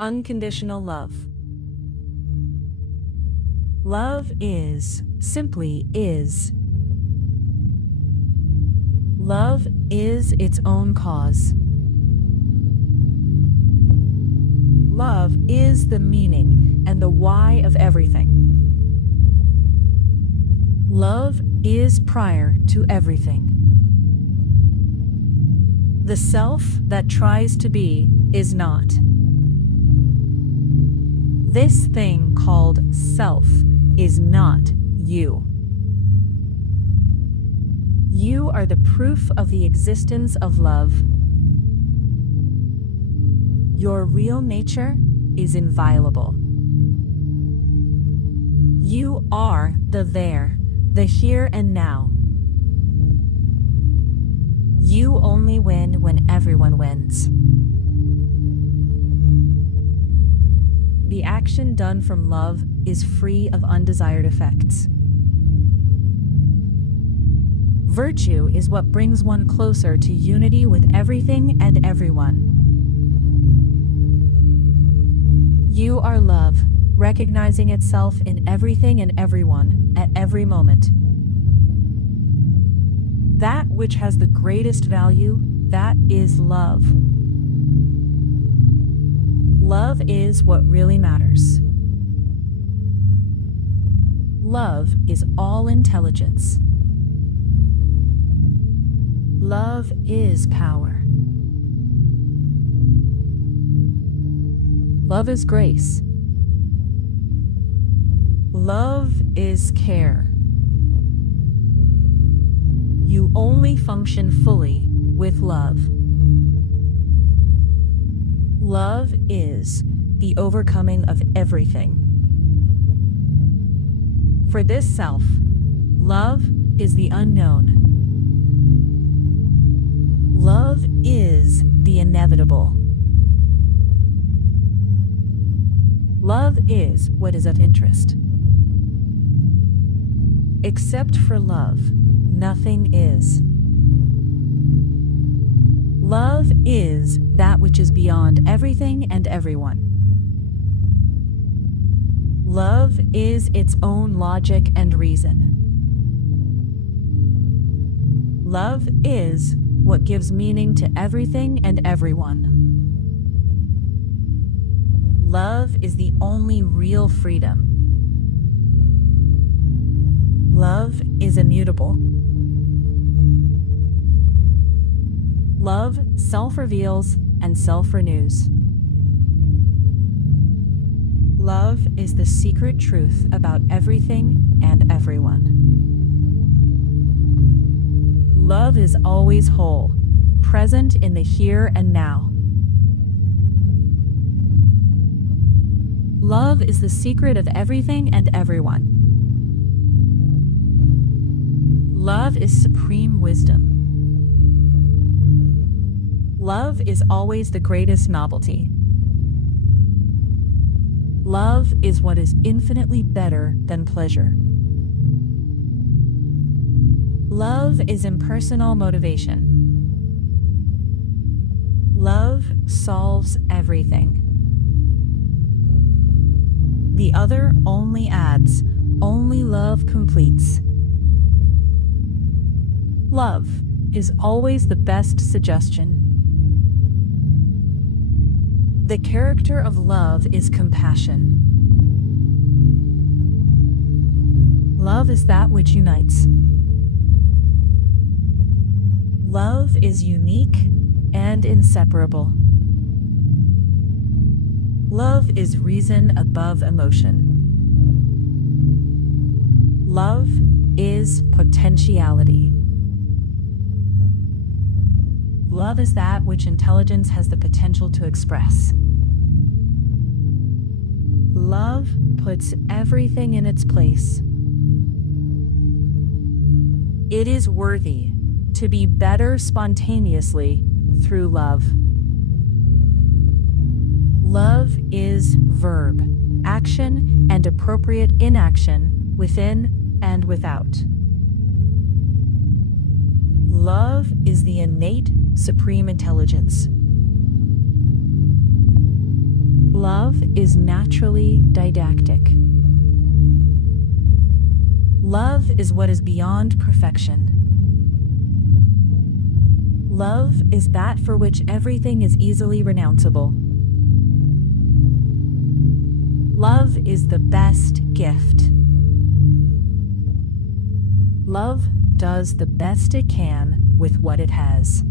Unconditional love. Love is, simply is. Love is its own cause. Love is the meaning and the why of everything. Love is prior to everything. The self that tries to be is not. This thing called self is not you. You are the proof of the existence of love. Your real nature is inviolable. You are the there, the here and now. You only win when everyone wins. The action done from love is free of undesired effects. Virtue is what brings one closer to unity with everything and everyone. You are love, recognizing itself in everything and everyone, at every moment. That which has the greatest value, that is love. Love is what really matters. Love is all intelligence. Love is power. Love is grace. Love is care. You only function fully with love. Love is the overcoming of everything. For this self, love is the unknown. Love is the inevitable. Love is what is of interest. Except for love, nothing is. Love is that which is beyond everything and everyone. Love is its own logic and reason. Love is what gives meaning to everything and everyone. Love is the only real freedom. Love is immutable. Love self-reveals and self-renews. Love is the secret truth about everything and everyone. Love is always whole, present in the here and now. Love is the secret of everything and everyone. Love is supreme wisdom. Love is always the greatest novelty. Love is what is infinitely better than pleasure. Love is impersonal motivation. Love solves everything. The other only adds, only love completes. Love is always the best suggestion. The character of love is compassion. Love is that which unites. Love is unique and inseparable. Love is reason above emotion. Love is potentiality. Love is that which intelligence has the potential to express. Love puts everything in its place. It is worthy to be better spontaneously through love. Love is verb, action, and appropriate inaction within and without. Love is the innate supreme intelligence. Love is naturally didactic. Love is what is beyond perfection. Love is that for which everything is easily renounceable. Love is the best gift. Love does the best it can with what it has.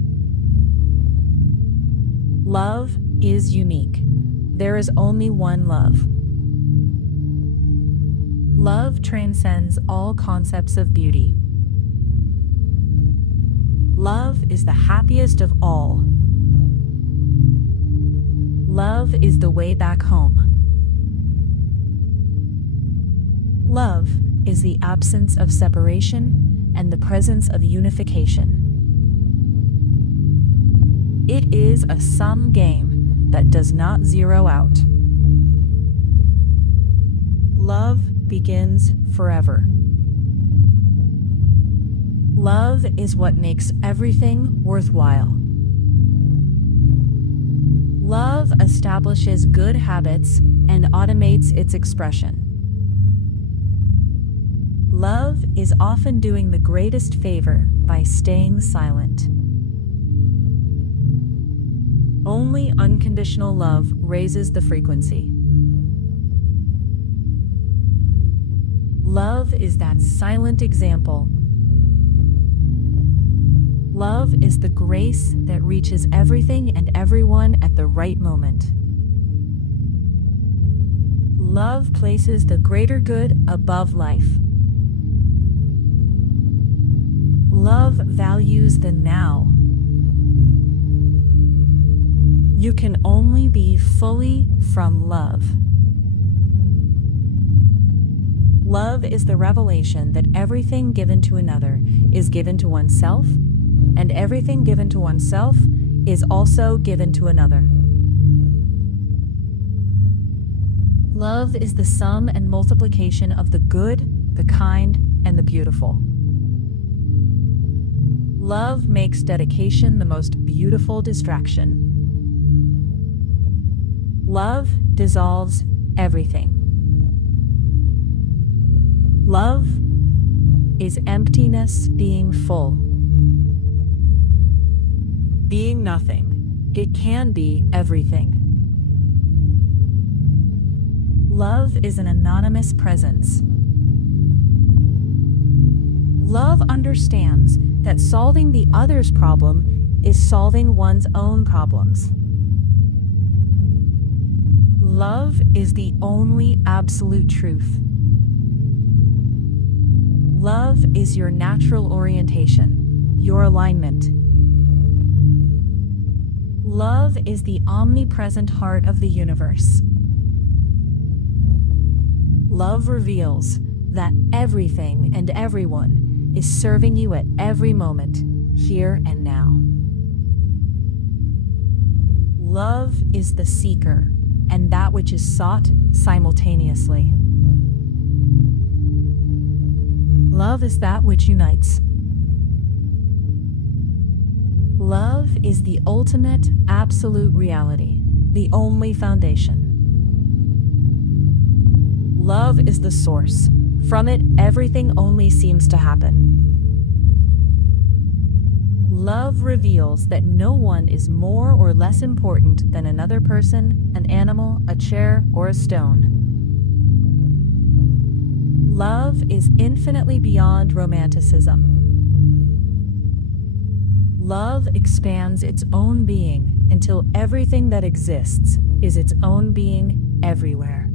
Love is unique. There is only one love. Love transcends all concepts of beauty. Love is the happiest of all. Love is the way back home. Love is the absence of separation and the presence of unification. It is a sum game that does not zero out. Love begins forever. Love is what makes everything worthwhile. Love establishes good habits and automates its expression. Love is often doing the greatest favor by staying silent. Only unconditional love raises the frequency. Love is that silent example. Love is the grace that reaches everything and everyone at the right moment. Love places the greater good above life. Love values the now. You can only be fully from love. Love is the revelation that everything given to another is given to oneself, and everything given to oneself is also given to another. Love is the sum and multiplication of the good, the kind, and the beautiful. Love makes dedication the most beautiful distraction. Love dissolves everything. Love is emptiness being full. Being nothing, it can be everything. Love is an anonymous presence. Love understands that solving the other's problem is solving one's own problems. Love is the only absolute truth. Love is your natural orientation, your alignment. Love is the omnipresent heart of the universe. Love reveals that everything and everyone is serving you at every moment, here and now. Love is the seeker and that which is sought simultaneously. Love is that which unites. Love is the ultimate, absolute reality, the only foundation. Love is the source. From it, everything only seems to happen. Love reveals that no one is more or less important than another person, an animal, a chair, or a stone. Love is infinitely beyond romanticism. Love expands its own being until everything that exists is its own being everywhere.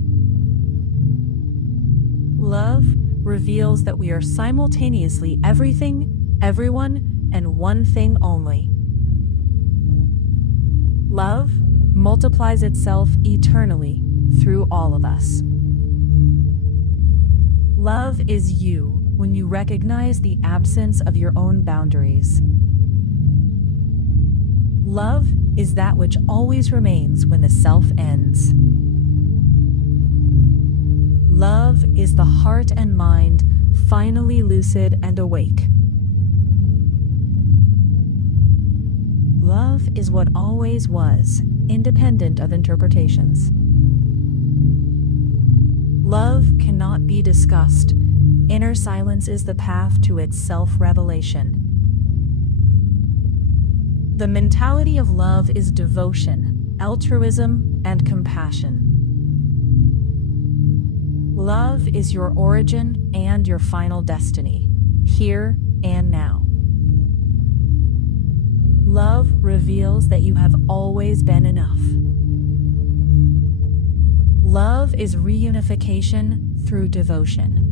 Love reveals that we are simultaneously everything, everyone, and one thing only. Love multiplies itself eternally through all of us. Love is you when you recognize the absence of your own boundaries. Love is that which always remains when the self ends. Love is the heart and mind finally lucid and awake. Love is what always was, independent of interpretations. Love cannot be discussed. Inner silence is the path to its self-revelation. The mentality of love is devotion, altruism, and compassion. Love is your origin and your final destiny, here and now. Love reveals that you have always been enough. Love is reunification through devotion.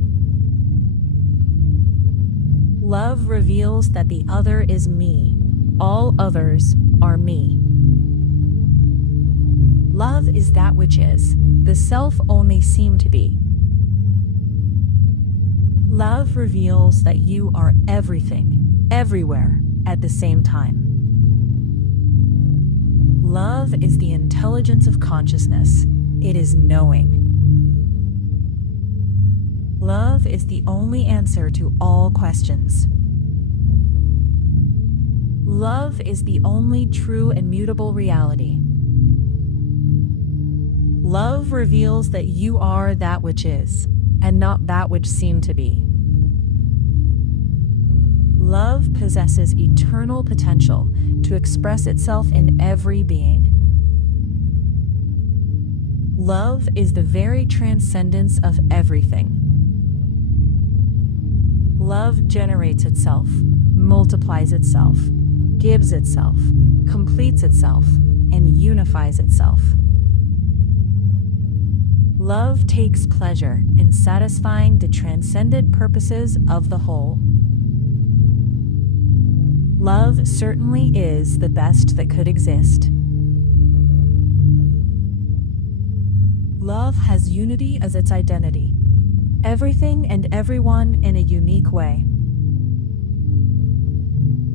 Love reveals that the other is me. All others are me. Love is that which is. The self only seem to be. Love reveals that you are everything, everywhere, at the same time. Love is the intelligence of consciousness. It is knowing. Love is the only answer to all questions. Love is the only true and mutable reality. Love reveals that you are that which is, and not that which seemed to be. Love possesses eternal potential to express itself in every being. Love is the very transcendence of everything. Love generates itself, multiplies itself, gives itself, completes itself, and unifies itself. Love takes pleasure in satisfying the transcendent purposes of the whole. Love certainly is the best that could exist. Love has unity as its identity, everything and everyone in a unique way.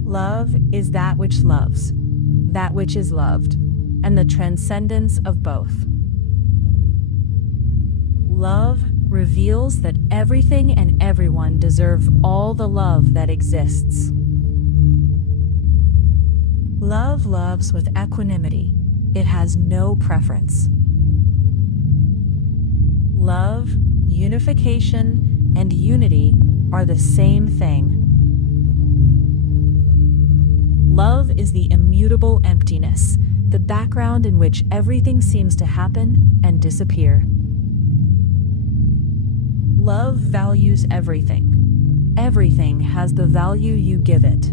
Love is that which loves, that which is loved, and the transcendence of both. Love reveals that everything and everyone deserve all the love that exists. Love loves with equanimity. It has no preference. Love, unification, and unity are the same thing. Love is the immutable emptiness, the background in which everything seems to happen and disappear. Love values everything. Everything has the value you give it.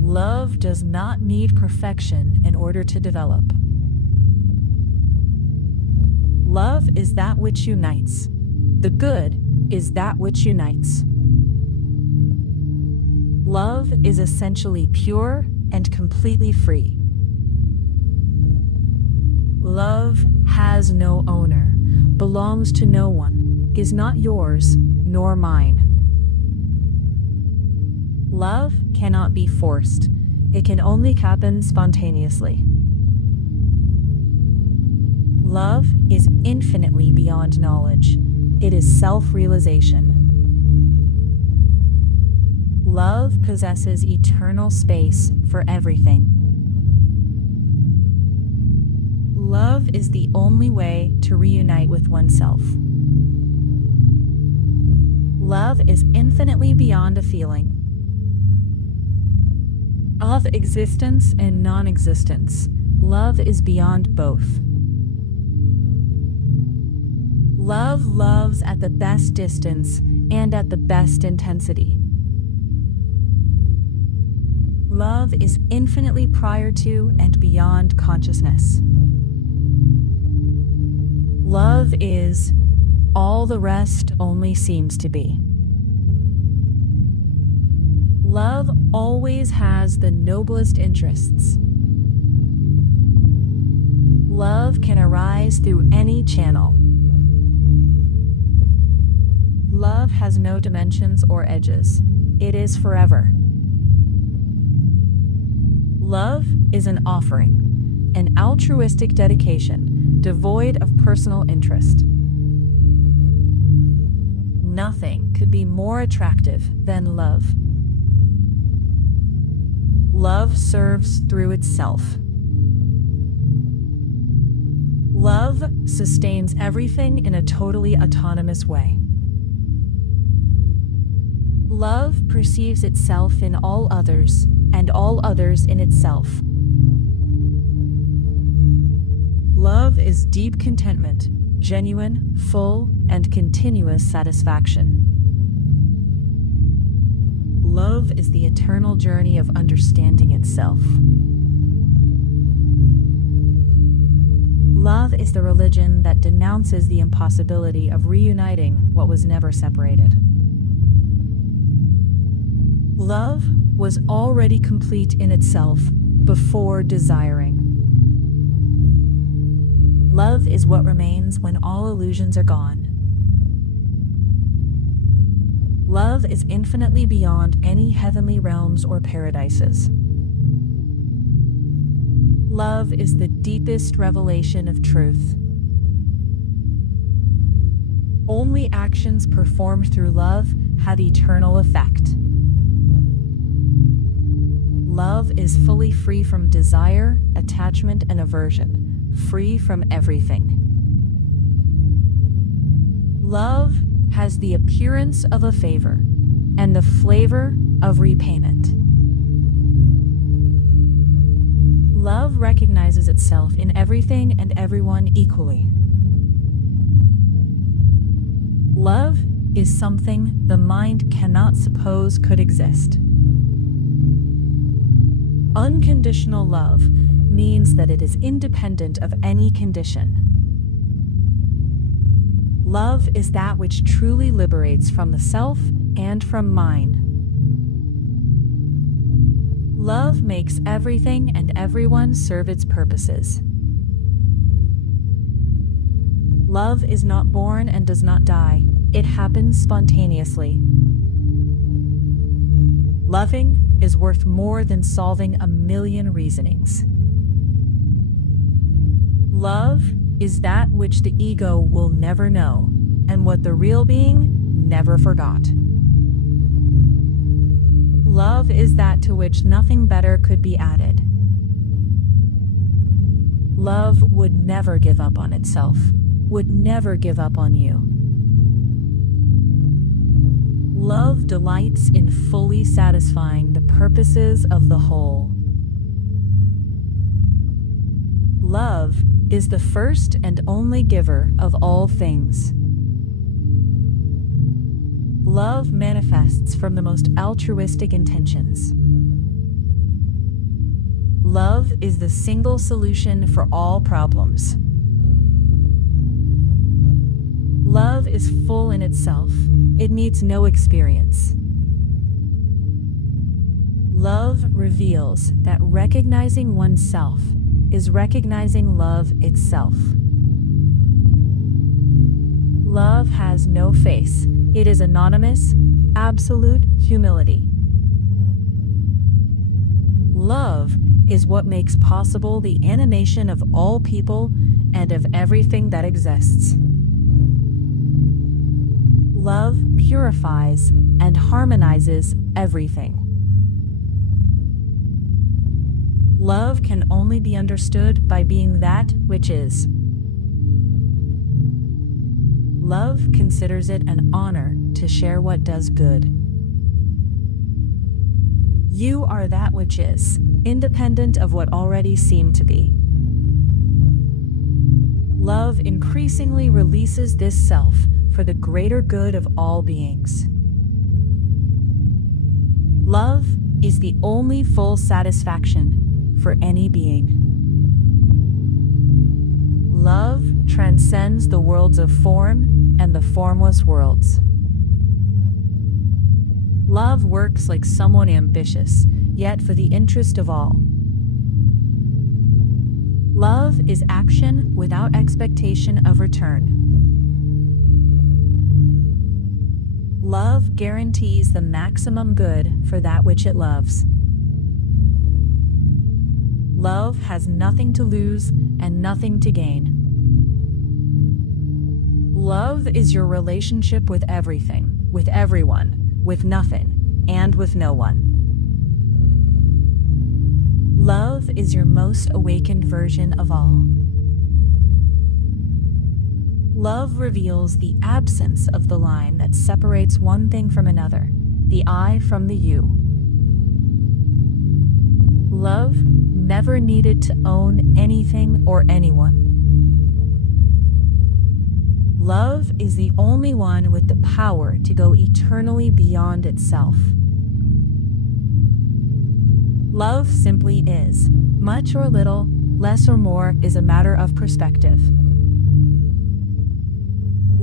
Love does not need perfection in order to develop. Love is that which unites. The good is that which unites. Love is essentially pure and completely free. Love has no owner, belongs to no one, is not yours nor mine. Love cannot be forced. It can only happen spontaneously. Love is infinitely beyond knowledge. It is self-realization. Love possesses eternal space for everything. Love is the only way to reunite with oneself. Love is infinitely beyond a feeling. Of existence and non-existence, love is beyond both. Love loves at the best distance and at the best intensity. Love is infinitely prior to and beyond consciousness. Love is all the rest only seems to be. Love always has the noblest interests. Love can arise through any channel. Love has no dimensions or edges. It is forever. Love is an offering, an altruistic dedication, devoid of personal interest. Nothing could be more attractive than love. Love serves through itself. Love Love sustains everything in a totally autonomous way. Love perceives itself in all others, and all others in itself. Love is deep contentment, genuine, full, and continuous satisfaction. Love is the eternal journey of understanding itself. Love is the religion that denounces the impossibility of reuniting what was never separated. Love was already complete in itself before desiring. Love is what remains when all illusions are gone. Love is infinitely beyond any heavenly realms or paradises. Love is the deepest revelation of truth. Only actions performed through love have eternal effect. Love is fully free from desire, attachment, and aversion, free from everything. Love has the appearance of a favor and the flavor of repayment. Love recognizes itself in everything and everyone equally. Love is something the mind cannot suppose could exist. Unconditional love means that it is independent of any condition. Love is that which truly liberates from the self and from mind. Love makes everything and everyone serve its purposes. Love is not born and does not die. It happens spontaneously. Loving is worth more than solving a million reasonings. Love is that which the ego will never know, and what the real being never forgot. Love is that to which nothing better could be added. Love would never give up on itself, would never give up on you. Love delights in fully satisfying the purposes of the whole. Love is the first and only giver of all things. Love manifests from the most altruistic intentions. Love is the single solution for all problems. Love is full in itself. It needs no experience. Love reveals that recognizing oneself is recognizing love itself. Love has no face. It is anonymous, absolute humility. Love is what makes possible the animation of all people and of everything that exists. Love purifies and harmonizes everything. Love can only be understood by being that which is. Love considers it an honor to share what does good. You are that which is, independent of what already seemed to be. Love increasingly releases this self for the greater good of all beings. Love is the only full satisfaction for any being. Love transcends the worlds of form and the formless worlds. Love works like someone ambitious, yet for the interest of all. Love is action without expectation of return. Love guarantees the maximum good for that which it loves. Love has nothing to lose and nothing to gain. Love is your relationship with everything, with everyone, with nothing, and with no one. Love is your most awakened version of all. Love reveals the absence of the line that separates one thing from another, the I from the you. Love never needed to own anything or anyone. Love is the only one with the power to go eternally beyond itself. Love simply is. Much or little, less or more is a matter of perspective.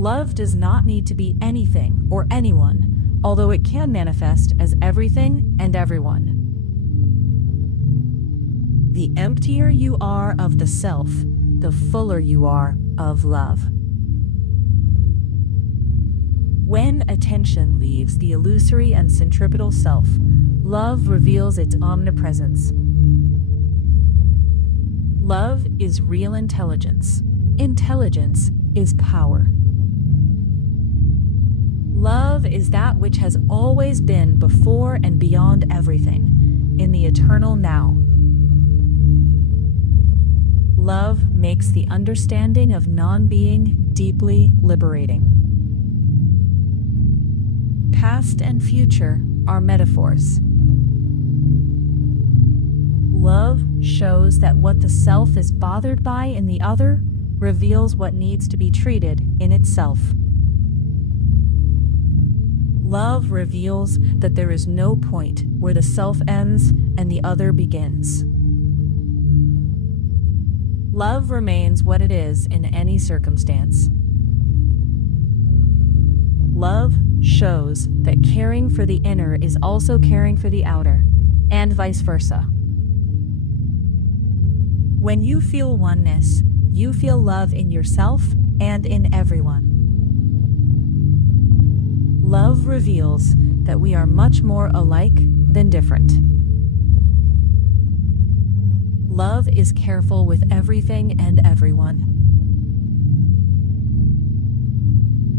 Love does not need to be anything or anyone, although it can manifest as everything and everyone. The emptier you are of the self, the fuller you are of love. When attention leaves the illusory and centripetal self, love reveals its omnipresence. Love is real intelligence. Intelligence is power. Love is that which has always been before and beyond everything, in the eternal now. Love makes the understanding of non-being deeply liberating. Past and future are metaphors. Love shows that what the self is bothered by in the other reveals what needs to be treated in itself. Love reveals that there is no point where the self ends and the other begins. Love remains what it is in any circumstance. Love shows that caring for the inner is also caring for the outer, and vice versa. When you feel oneness, you feel love in yourself and in everyone. Love reveals that we are much more alike than different. Love is careful with everything and everyone.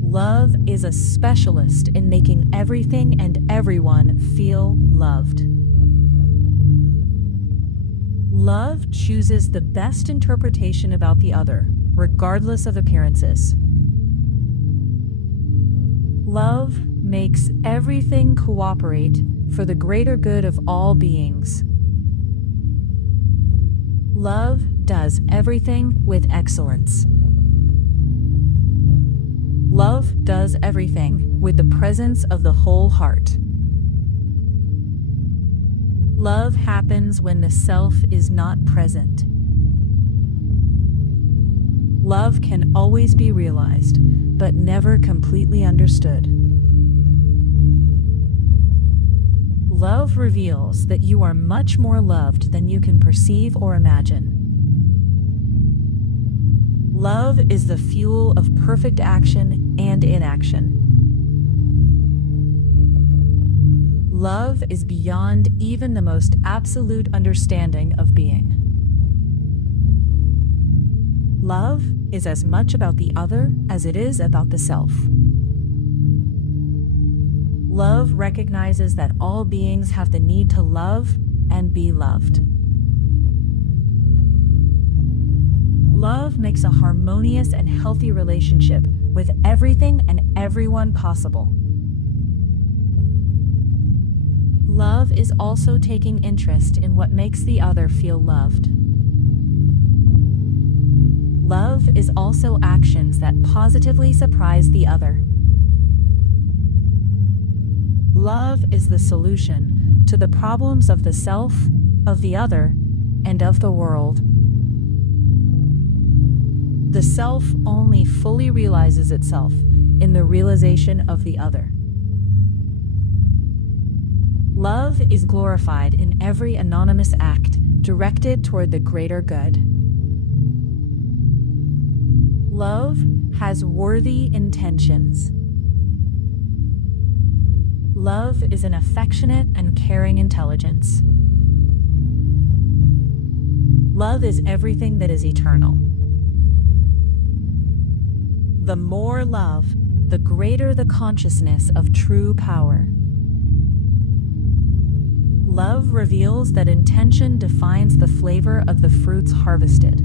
Love is a specialist in making everything and everyone feel loved. Love chooses the best interpretation about the other, regardless of appearances. Love makes everything cooperate for the greater good of all beings. Love does everything with excellence. Love does everything with the presence of the whole heart. Love happens when the self is not present. Love can always be realized, but never completely understood. Love reveals that you are much more loved than you can perceive or imagine. Love is the fuel of perfect action and inaction. Love is beyond even the most absolute understanding of being. Love is as much about the other as it is about the self. Love recognizes that all beings have the need to love and be loved. Love makes a harmonious and healthy relationship with everything and everyone possible. Love is also taking interest in what makes the other feel loved. Love is also actions that positively surprise the other. Love is the solution to the problems of the self, of the other, and of the world. The self only fully realizes itself in the realization of the other. Love is glorified in every anonymous act directed toward the greater good. Love has worthy intentions. Love is an affectionate and caring intelligence. Love is everything that is eternal. The more love, the greater the consciousness of true power. Love reveals that intention defines the flavor of the fruits harvested.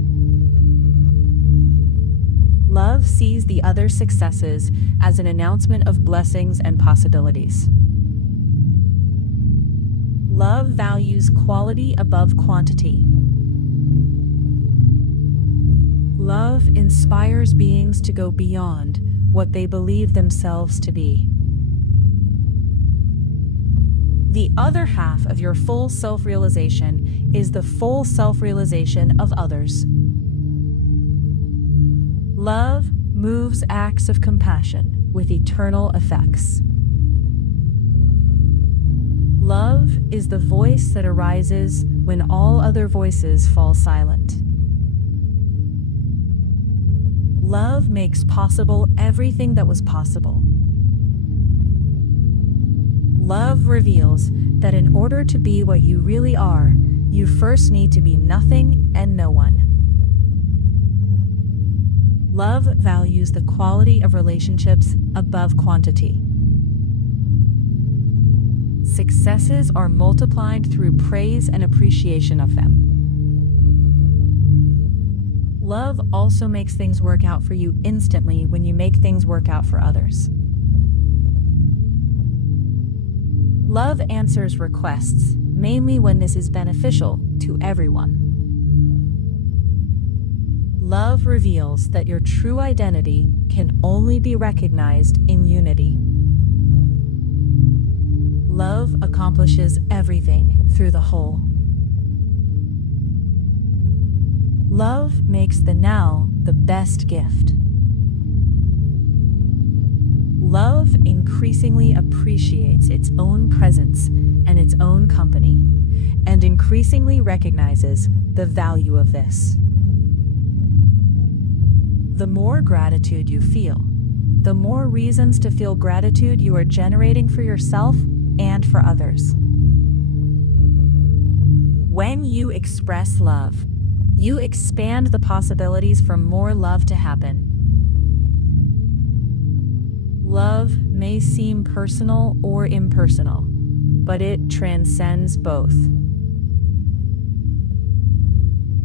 Love sees the other's successes as an announcement of blessings and possibilities. Love values quality above quantity. Love inspires beings to go beyond what they believe themselves to be. The other half of your full self-realization is the full self-realization of others. Love moves acts of compassion with eternal effects. Love is the voice that arises when all other voices fall silent. Love makes possible everything that was possible. Love reveals that in order to be what you really are, you first need to be nothing and no one. Love values the quality of relationships above quantity. Successes are multiplied through praise and appreciation of them. Love also makes things work out for you instantly when you make things work out for others. Love answers requests, mainly when this is beneficial to everyone. Love reveals that your true identity can only be recognized in unity. Love accomplishes everything through the whole. Love makes the now the best gift. Love increasingly appreciates its own presence and its own company, and increasingly recognizes the value of this. The more gratitude you feel, the more reasons to feel gratitude you are generating for yourself and for others. When you express love, you expand the possibilities for more love to happen. Love may seem personal or impersonal, but it transcends both.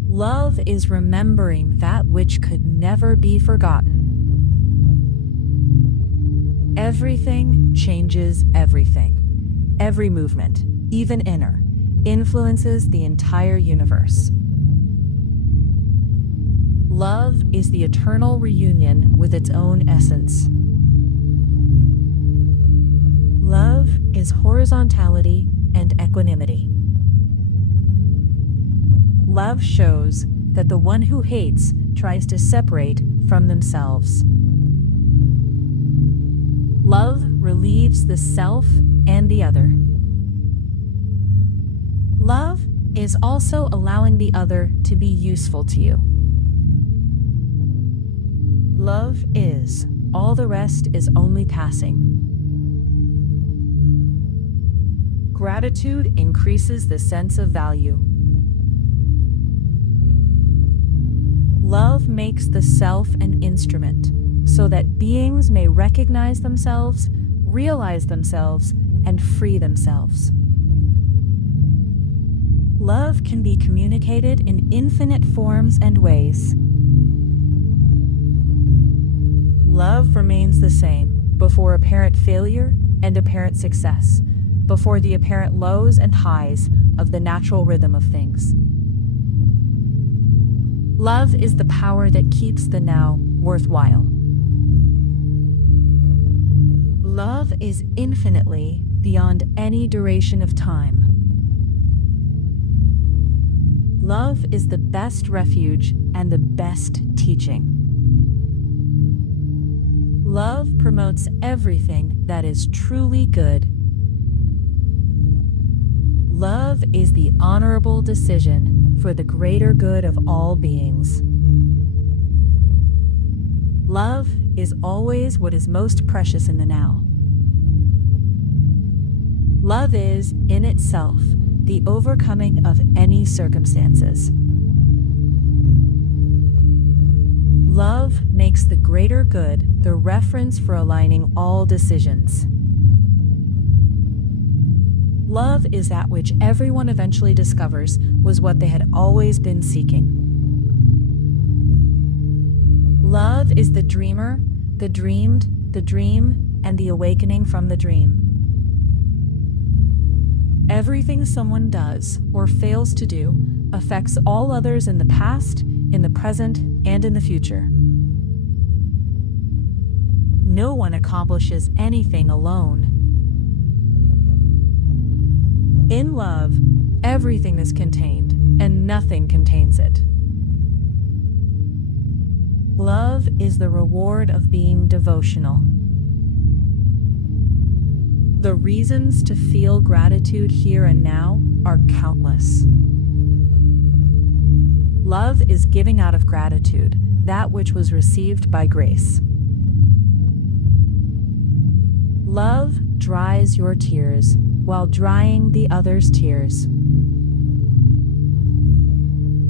Love is remembering that which could never be forgotten. Everything changes everything. Every movement, even inner, influences the entire universe. Love is the eternal reunion with its own essence. Love is horizontality and equanimity. Love shows that the one who hates tries to separate from themselves. Love relieves the self and the other. Love is also allowing the other to be useful to you. Love is, all the rest is only passing. Gratitude increases the sense of value. Love makes the self an instrument, so that beings may recognize themselves, realize themselves, and free themselves. Love can be communicated in infinite forms and ways. Love remains the same before apparent failure and apparent success, before the apparent lows and highs of the natural rhythm of things. Love is the power that keeps the now worthwhile. Love is infinitely beyond any duration of time. Love is the best refuge and the best teaching. Love promotes everything that is truly good. Love is the honorable decision for the greater good of all beings. Love is always what is most precious in the now. Love is, in itself, the overcoming of any circumstances. Love makes the greater good the reference for aligning all decisions. Love is that which everyone eventually discovers was what they had always been seeking. Love Love is the dreamer, the dreamed, the dream, and the awakening from the dream. Everything someone does or fails to do affects all others in the past, in the present, and in the future. No one accomplishes anything alone. In love, everything is contained, and nothing contains it. Love is the reward of being devotional. The reasons to feel gratitude here and now are countless. Love is giving out of gratitude that which was received by grace. Love dries your tears while drying the other's tears.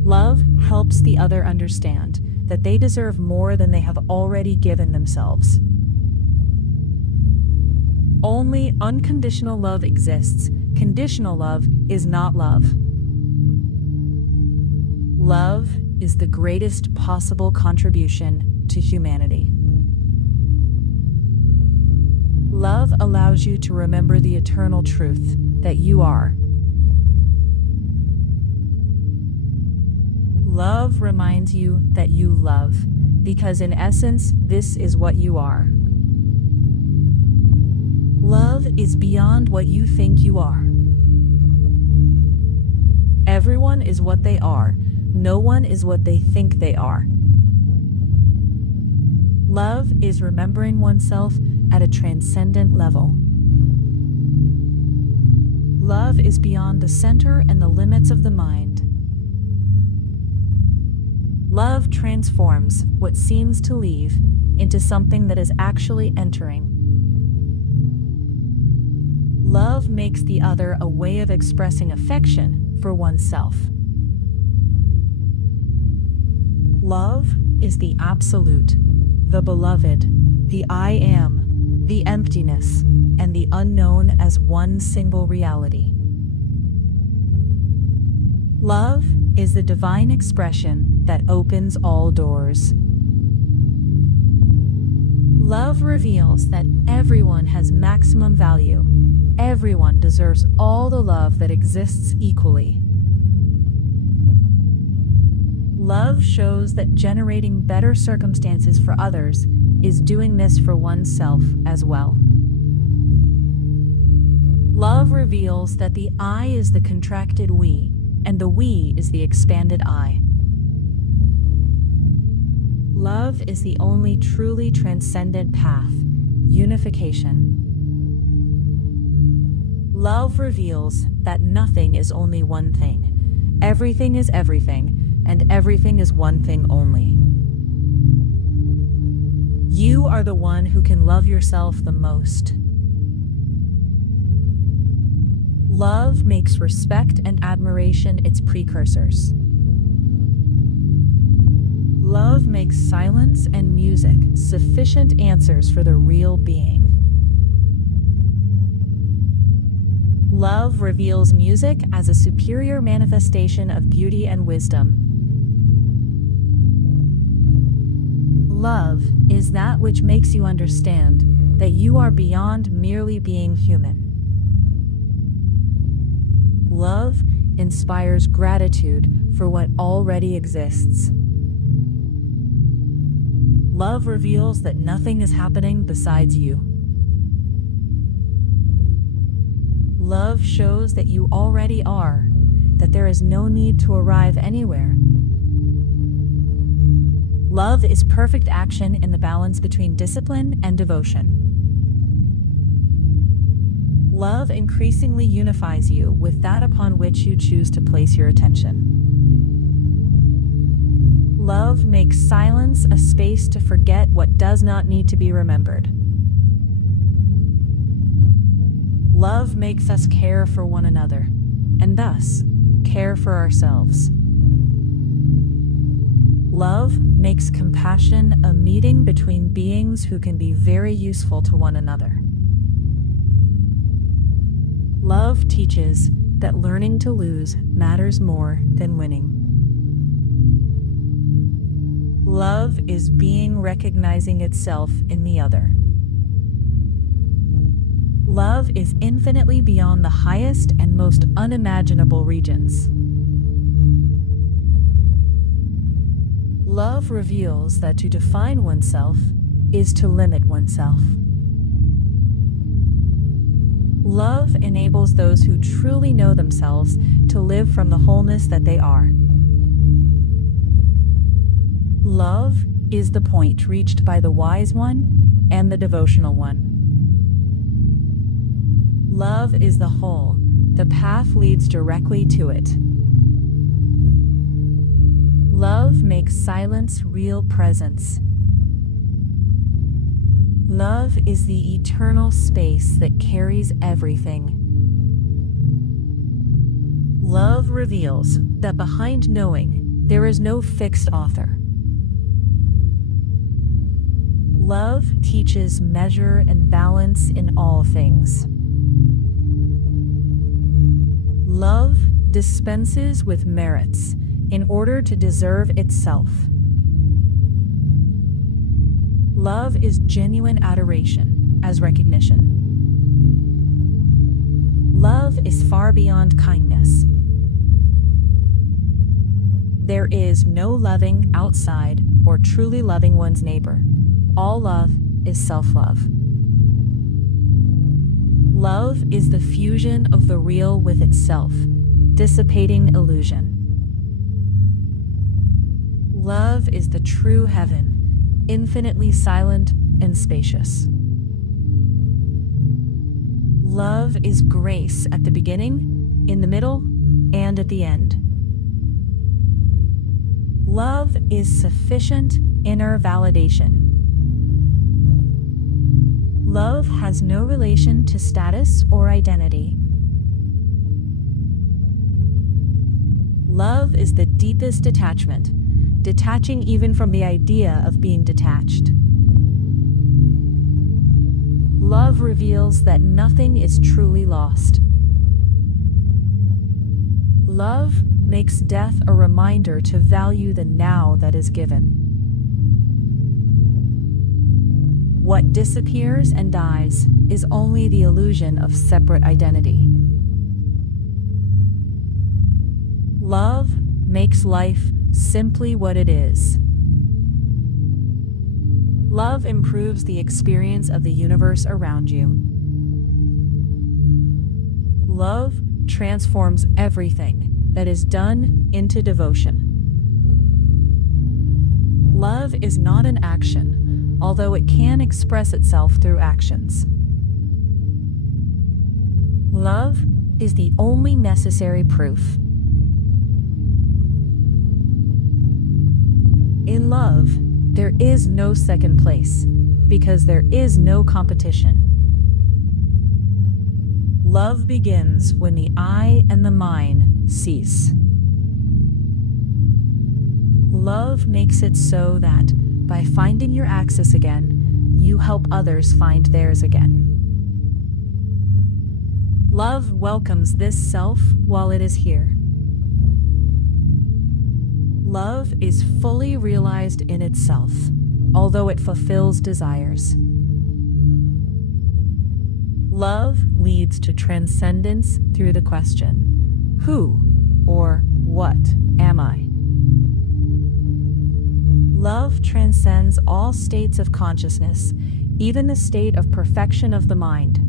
Love helps the other understand that they deserve more than they have already given themselves. Only unconditional love exists. Conditional love is not love. Love is the greatest possible contribution to humanity. Love allows you to remember the eternal truth that you are. Love reminds you that you love, because in essence, this is what you are. Love is beyond what you think you are. Everyone is what they are. No one is what they think they are. Love is remembering oneself at a transcendent level. Love is beyond the center and the limits of the mind. Love transforms what seems to leave into something that is actually entering. Love makes the other a way of expressing affection for oneself. Love is the absolute, the beloved, the I am, the emptiness, and the unknown as one single reality. Love is the divine expression that opens all doors. Love reveals that everyone has maximum value. Everyone deserves all the love that exists equally. Love shows that generating better circumstances for others is doing this for oneself as well. Love reveals that the I is the contracted we, and the we is the expanded I. Love is the only truly transcendent path, unification. Love reveals that nothing is only one thing. Everything is everything, and everything is one thing only. You are the one who can love yourself the most. Love makes respect and admiration its precursors. Love makes silence and music sufficient answers for the real being. Love reveals music as a superior manifestation of beauty and wisdom. Love is that which makes you understand that you are beyond merely being human. Love inspires gratitude for what already exists. Love reveals that nothing is happening besides you. Love shows that you already are, that there is no need to arrive anywhere. Love is perfect action in the balance between discipline and devotion. Love increasingly unifies you with that upon which you choose to place your attention. Love makes silence a space to forget what does not need to be remembered. Love makes us care for one another, and thus, care for ourselves. Love makes compassion a meeting between beings who can be very useful to one another. Love teaches that learning to lose matters more than winning. Love is being recognizing itself in the other. Love is infinitely beyond the highest and most unimaginable regions. Love reveals that to define oneself is to limit oneself. Love enables those who truly know themselves to live from the wholeness that they are. Love is the point reached by the wise one and the devotional one. Love is the whole. The path leads directly to it. Love makes silence real presence. Love is the eternal space that carries everything. Love reveals that behind knowing, there is no fixed author. Love teaches measure and balance in all things. Love dispenses with merits in order to deserve itself. Love is genuine adoration as recognition. Love is far beyond kindness. There is no loving outside or truly loving one's neighbor. All love is self-love. Love is the fusion of the real with itself, dissipating illusion. Love is the true heaven, infinitely silent and spacious. Love is grace at the beginning, in the middle, and at the end. Love is sufficient inner validation. Love has no relation to status or identity. Love is the deepest detachment, detaching even from the idea of being detached. Love reveals that nothing is truly lost. Love makes death a reminder to value the now that is given. What disappears and dies is only the illusion of separate identity. Love makes life simply what it is. Love improves the experience of the universe around you. Love transforms everything that is done into devotion. Love is not an action, although it can express itself through actions. Love is the only necessary proof. In love, there is no second place, because there is no competition. Love begins when the I and the mine cease. Love makes it so that, by finding your axis again, you help others find theirs again. Love welcomes this self while it is here. Love is fully realized in itself, although it fulfills desires. Love leads to transcendence through the question, who or what am I? Love transcends all states of consciousness, even the state of perfection of the mind.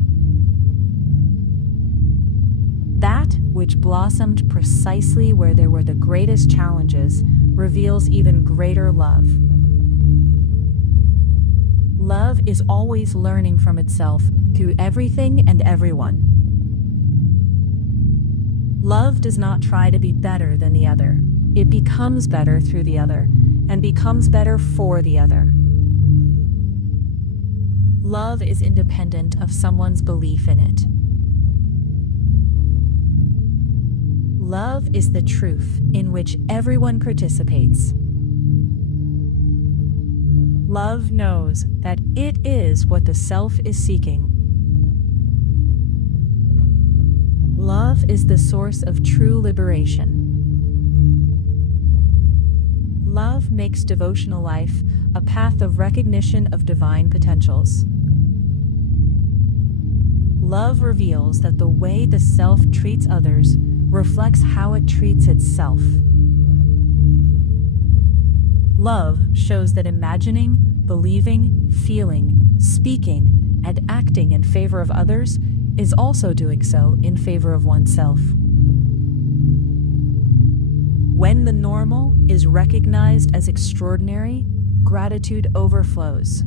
That which blossomed precisely where there were the greatest challenges reveals even greater love. Love is always learning from itself through everything and everyone. Love does not try to be better than the other. It becomes better through the other and becomes better for the other. Love is independent of someone's belief in it. Love is the truth in which everyone participates. Love knows that it is what the self is seeking. Love is the source of true liberation. Love makes devotional life a path of recognition of divine potentials. Love reveals that the way the self treats others reflects how it treats itself. Love shows that imagining, believing, feeling, speaking, and acting in favor of others is also doing so in favor of oneself. When the normal is recognized as extraordinary, gratitude overflows.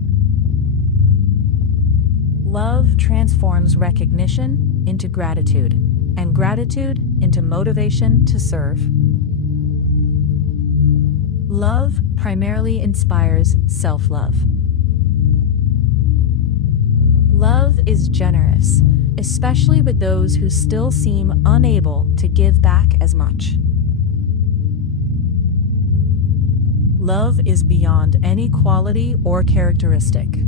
Love transforms recognition into gratitude, and gratitude into motivation to serve. Love primarily inspires self-love. Love is generous, especially with those who still seem unable to give back as much. Love is beyond any quality or characteristic.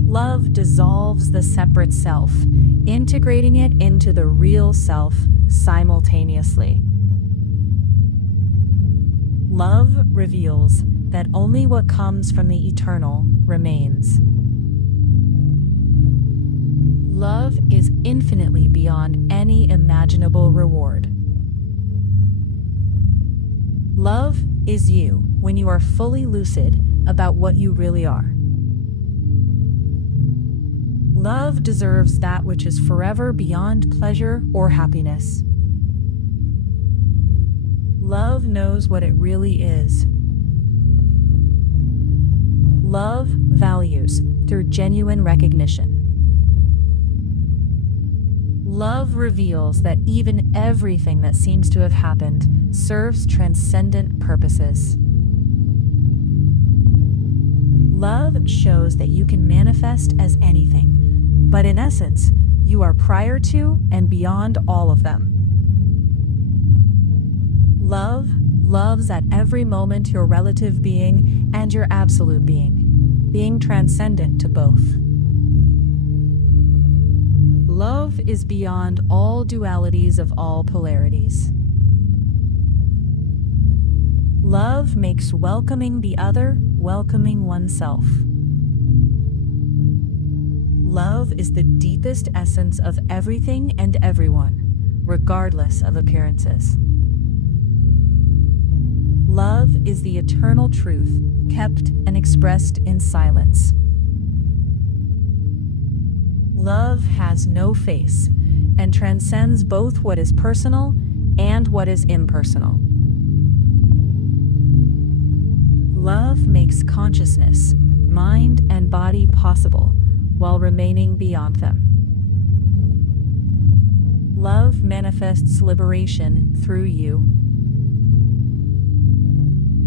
Love dissolves the separate self, integrating it into the real self simultaneously. Love reveals that only what comes from the eternal remains. Love is infinitely beyond any imaginable reward. Love is you when you are fully lucid about what you really are. Love deserves that which is forever beyond pleasure or happiness. Love knows what it really is. Love values through genuine recognition. Love reveals that even everything that seems to have happened serves transcendent purposes. Love shows that you can manifest as anything, but in essence, you are prior to and beyond all of them. Love loves at every moment your relative being and your absolute being transcendent to both. Love is beyond all dualities of all polarities. Love makes welcoming the other welcoming oneself. Love is the deepest essence of everything and everyone, regardless of appearances. Love is the eternal truth, kept and expressed in silence. Love has no face and transcends both what is personal and what is impersonal. Love makes consciousness, mind, and body possible while remaining beyond them. Love manifests liberation through you.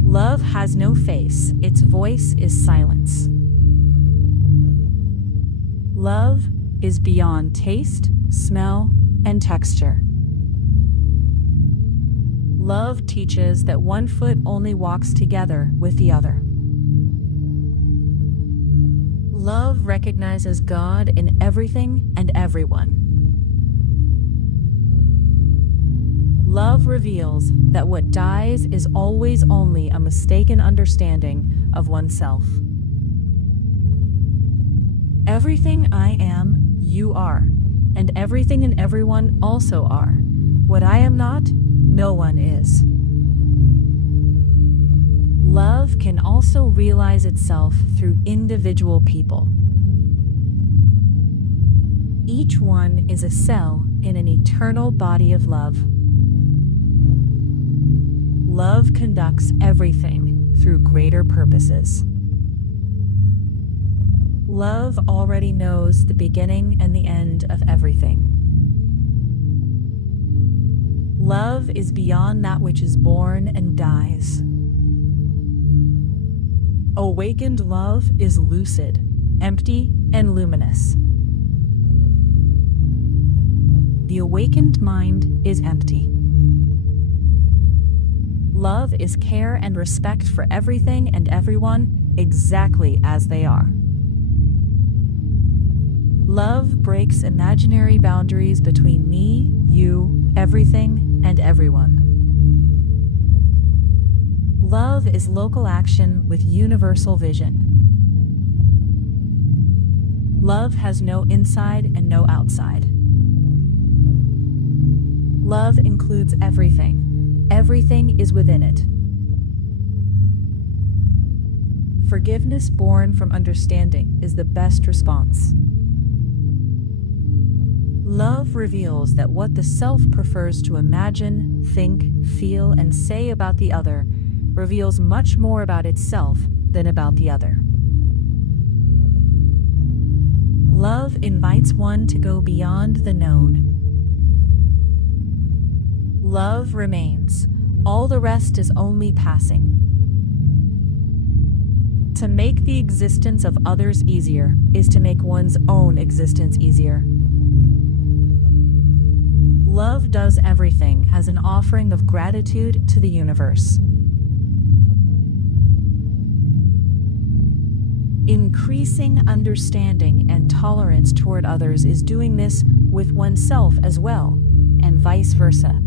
Love has no face, its voice is silence. Love is beyond taste, smell, and texture. Love teaches that one foot only walks together with the other. Love recognizes God in everything and everyone. Love reveals that what dies is always only a mistaken understanding of oneself. Everything I am, you are, and everything and everyone also are. What I am not, no one is. Love can also realize itself through individual people. Each one is a cell in an eternal body of love. Love conducts everything through greater purposes. Love already knows the beginning and the end of everything. Love is beyond that which is born and dies. Awakened love is lucid, empty, and luminous. The awakened mind is empty. Love is care and respect for everything and everyone exactly as they are. Love breaks imaginary boundaries between me, you, everything, and everyone. Love is local action with universal vision. Love has no inside and no outside. Love includes everything. Everything is within it. Forgiveness born from understanding is the best response. Love reveals that what the self prefers to imagine, think, feel, and say about the other reveals much more about itself than about the other. Love invites one to go beyond the known. Love remains. All the rest is only passing. To make the existence of others easier is to make one's own existence easier. Love does everything as an offering of gratitude to the universe. Increasing understanding and tolerance toward others is doing this with oneself as well, and vice versa.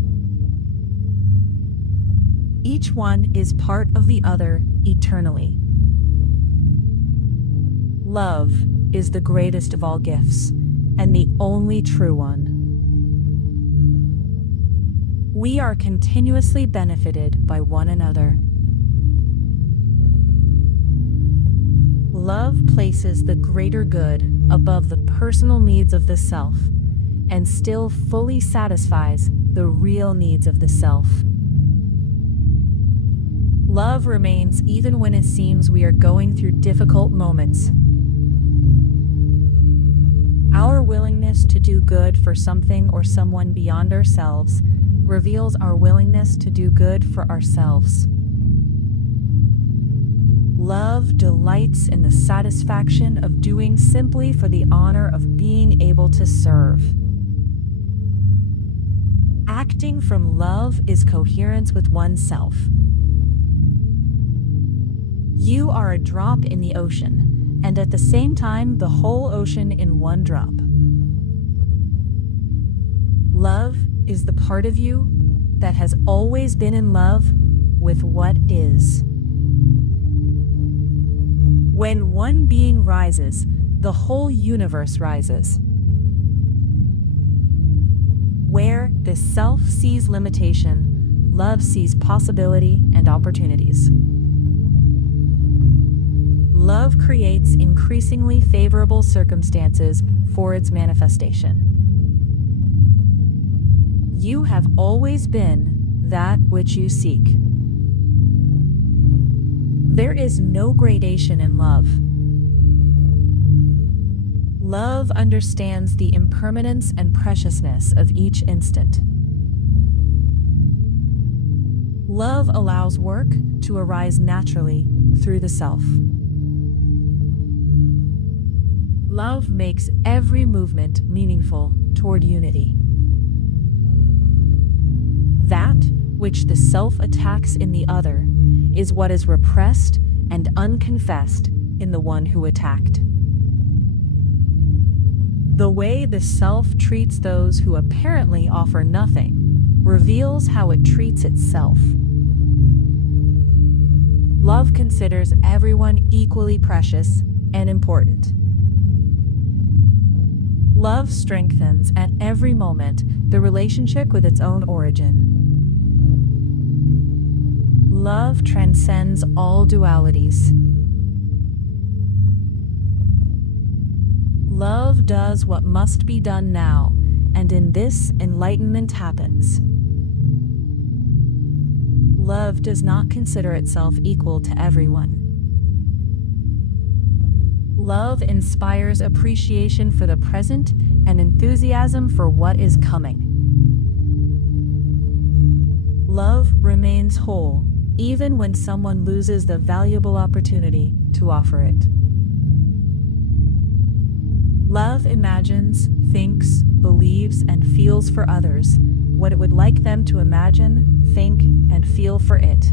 Each one is part of the other eternally. Love is the greatest of all gifts, and the only true one. We are continuously benefited by one another. Love places the greater good above the personal needs of the self, and still fully satisfies the real needs of the self. Love remains even when it seems we are going through difficult moments. Our willingness to do good for something or someone beyond ourselves reveals our willingness to do good for ourselves. Love delights in the satisfaction of doing simply for the honor of being able to serve. Acting from love is coherence with oneself. You are a drop in the ocean, and at the same time the whole ocean in one drop. Love is the part of you that has always been in love with what is. When one being rises, the whole universe rises. Where the self sees limitation, love sees possibility and opportunities. Love creates increasingly favorable circumstances for its manifestation. You have always been that which you seek. There is no gradation in love. Love understands the impermanence and preciousness of each instant. Love allows work to arise naturally through the self. Love makes every movement meaningful toward unity. That which the self attacks in the other is what is repressed and unconfessed in the one who attacked. The way the self treats those who apparently offer nothing reveals how it treats itself. Love considers everyone equally precious and important. Love strengthens at every moment the relationship with its own origin. Love transcends all dualities. Love does what must be done now, and in this enlightenment happens. Love does not consider itself equal to everyone. Love inspires appreciation for the present and enthusiasm for what is coming. Love remains whole, even when someone loses the valuable opportunity to offer it. Love imagines, thinks, believes, and feels for others what it would like them to imagine, think, and feel for it.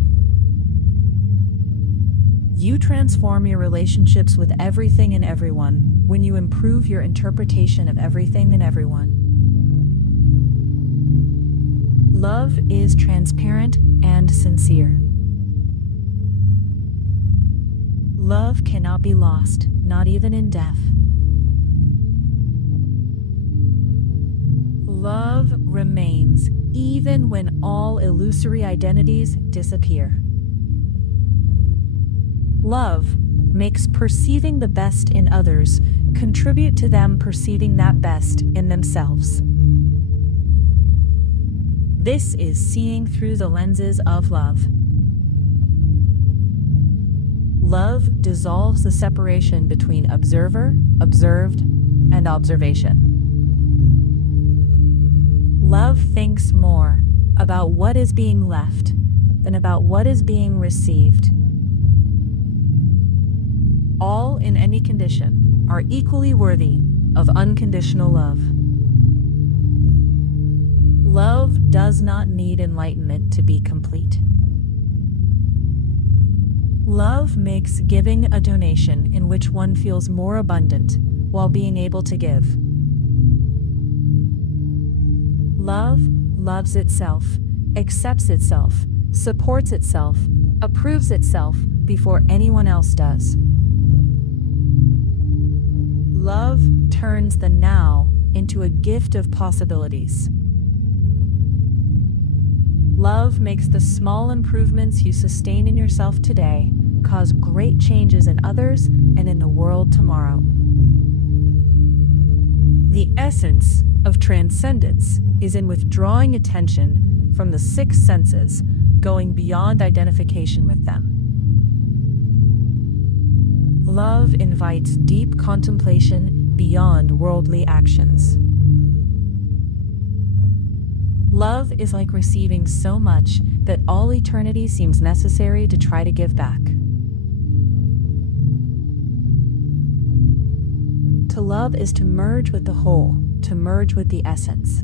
You transform your relationships with everything and everyone when you improve your interpretation of everything and everyone. Love is transparent and sincere. Love cannot be lost, not even in death. Love remains even when all illusory identities disappear. Love makes perceiving the best in others contribute to them perceiving that best in themselves. This is seeing through the lenses of love. Love dissolves the separation between observer, observed, and observation. Love thinks more about what is being left than about what is being received. All in any condition are equally worthy of unconditional love. Love does not need enlightenment to be complete. Love makes giving a donation in which one feels more abundant while being able to give. Love loves itself, accepts itself, supports itself, approves itself before anyone else does. Love turns the now into a gift of possibilities. Love makes the small improvements you sustain in yourself today cause great changes in others and in the world tomorrow. The essence of transcendence is in withdrawing attention from the six senses, going beyond identification with them. Love invites deep contemplation beyond worldly actions. Love is like receiving so much that all eternity seems necessary to try to give back. To love is to merge with the whole, to merge with the essence.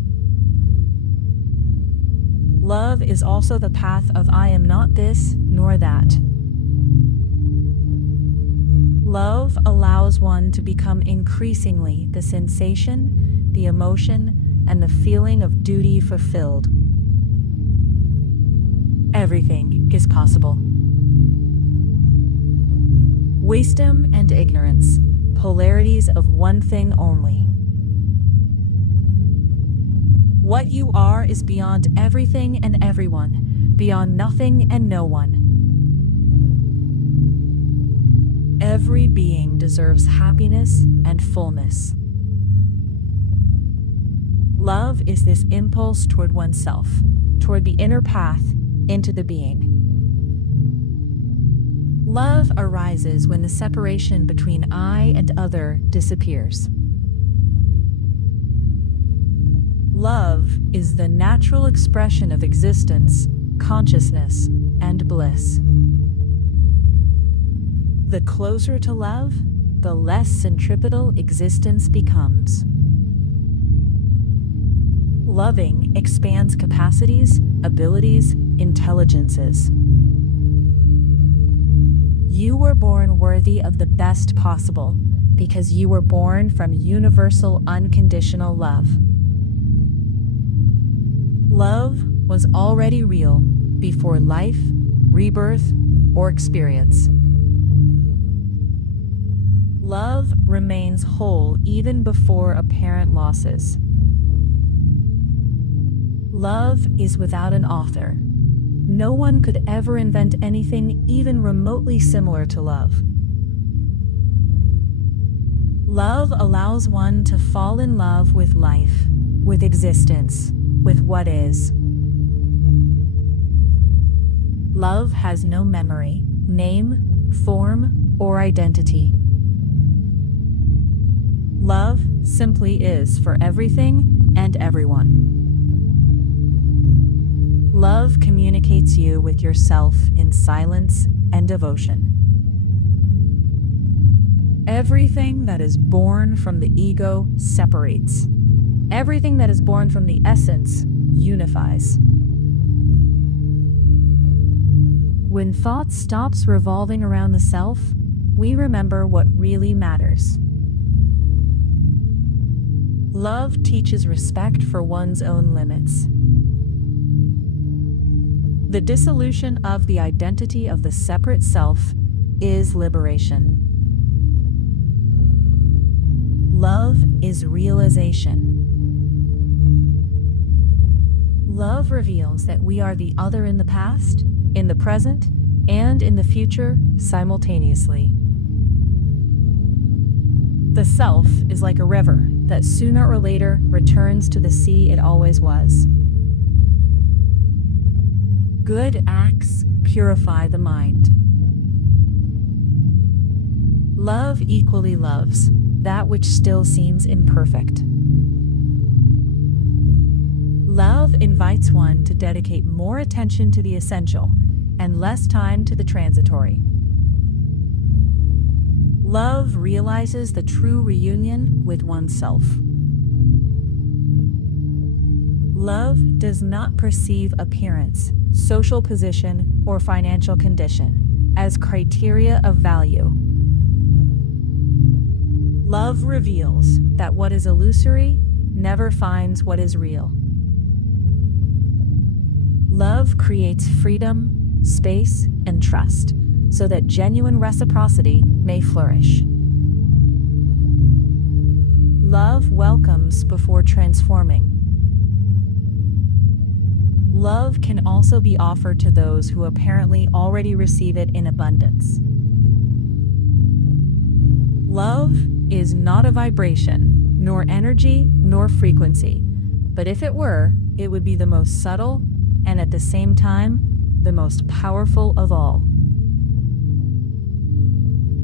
Love is also the path of I am not this nor that. Love allows one to become increasingly the sensation, the emotion, and the feeling of duty fulfilled. Everything is possible. Wisdom and ignorance, polarities of one thing only. What you are is beyond everything and everyone, beyond nothing and no one. Every being deserves happiness and fullness. Love is this impulse toward oneself, toward the inner path into the being. Love arises when the separation between I and other disappears. Love is the natural expression of existence, consciousness, and bliss. The closer to love, the less centripetal existence becomes. Loving expands capacities, abilities, intelligences. You were born worthy of the best possible because you were born from universal unconditional love. Love was already real before life, rebirth, or experience. Love remains whole even before apparent losses. Love is without an author. No one could ever invent anything even remotely similar to love. Love allows one to fall in love with life, with existence, with what is. Love has no memory, name, form, or identity. Love simply is for everything and everyone. Love communicates you with yourself in silence and devotion. Everything that is born from the ego separates. Everything that is born from the essence unifies. When thought stops revolving around the self, we remember what really matters. Love teaches respect for one's own limits. The dissolution of the identity of the separate self is liberation. Love is realization. Love reveals that we are the other in the past, in the present, and in the future simultaneously. The self is like a river that sooner or later returns to the sea it always was. Good acts purify the mind. Love equally loves that which still seems imperfect. Love invites one to dedicate more attention to the essential and less time to the transitory. Love realizes the true reunion with oneself. Love does not perceive appearance, social position, or financial condition as criteria of value. Love reveals that what is illusory never finds what is real. Love creates freedom, space, and trust so that genuine reciprocity may flourish. Love welcomes before transforming. Love can also be offered to those who apparently already receive it in abundance. Love is not a vibration, nor energy, nor frequency, but if it were, it would be the most subtle and at the same time, the most powerful of all.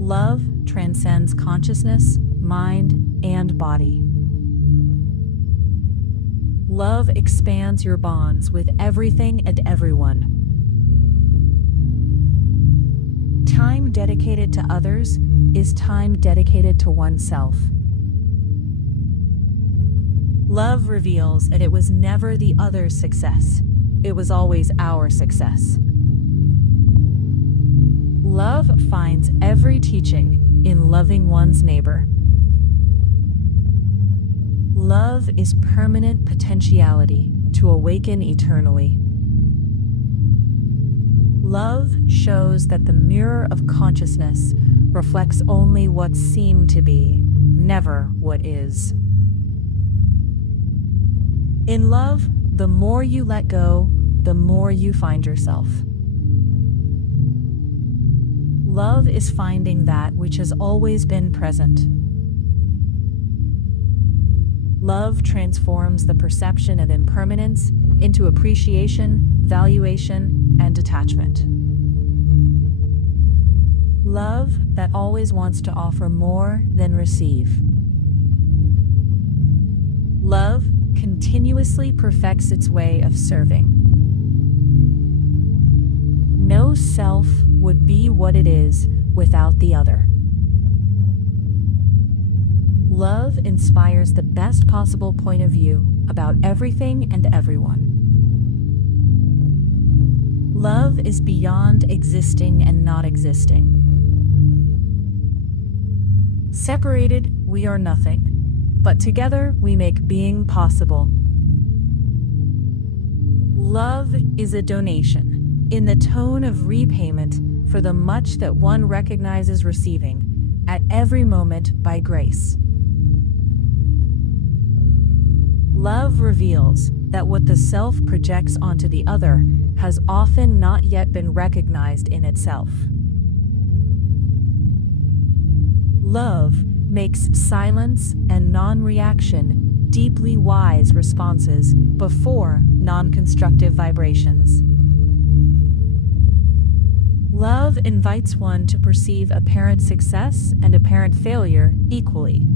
Love transcends consciousness, mind, and body. Love expands your bonds with everything and everyone. Time dedicated to others is time dedicated to oneself. Love reveals that it was never the other's success. It was always our success. Love finds every teaching in loving one's neighbor. Love is permanent potentiality to awaken eternally. Love shows that the mirror of consciousness reflects only what seemed to be, never what is. In love, the more you let go, the more you find yourself. Love is finding that which has always been present. Love transforms the perception of impermanence into appreciation, valuation, and detachment. Love that always wants to offer more than receive. Love continuously perfects its way of serving. No self would be what it is without the other. Love inspires the best possible point of view about everything and everyone. Love is beyond existing and not existing. Separated, we are nothing, but together we make being possible. Love is a donation, in the tone of repayment for the much that one recognizes receiving at every moment by grace. Love reveals that what the self projects onto the other has often not yet been recognized in itself. Love makes silence and non-reaction deeply wise responses before non-constructive vibrations. Love invites one to perceive apparent success and apparent failure equally.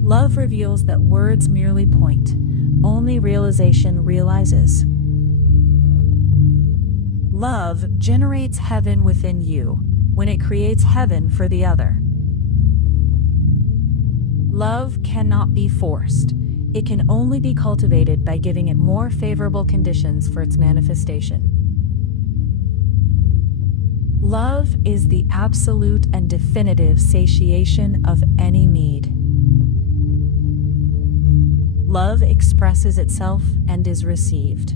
Love reveals that words merely point, only realization realizes. Love generates heaven within you when it creates heaven for the other. Love cannot be forced. It can only be cultivated by giving it more favorable conditions for its manifestation. Love is the absolute and definitive satiation of any need. Love expresses itself and is received.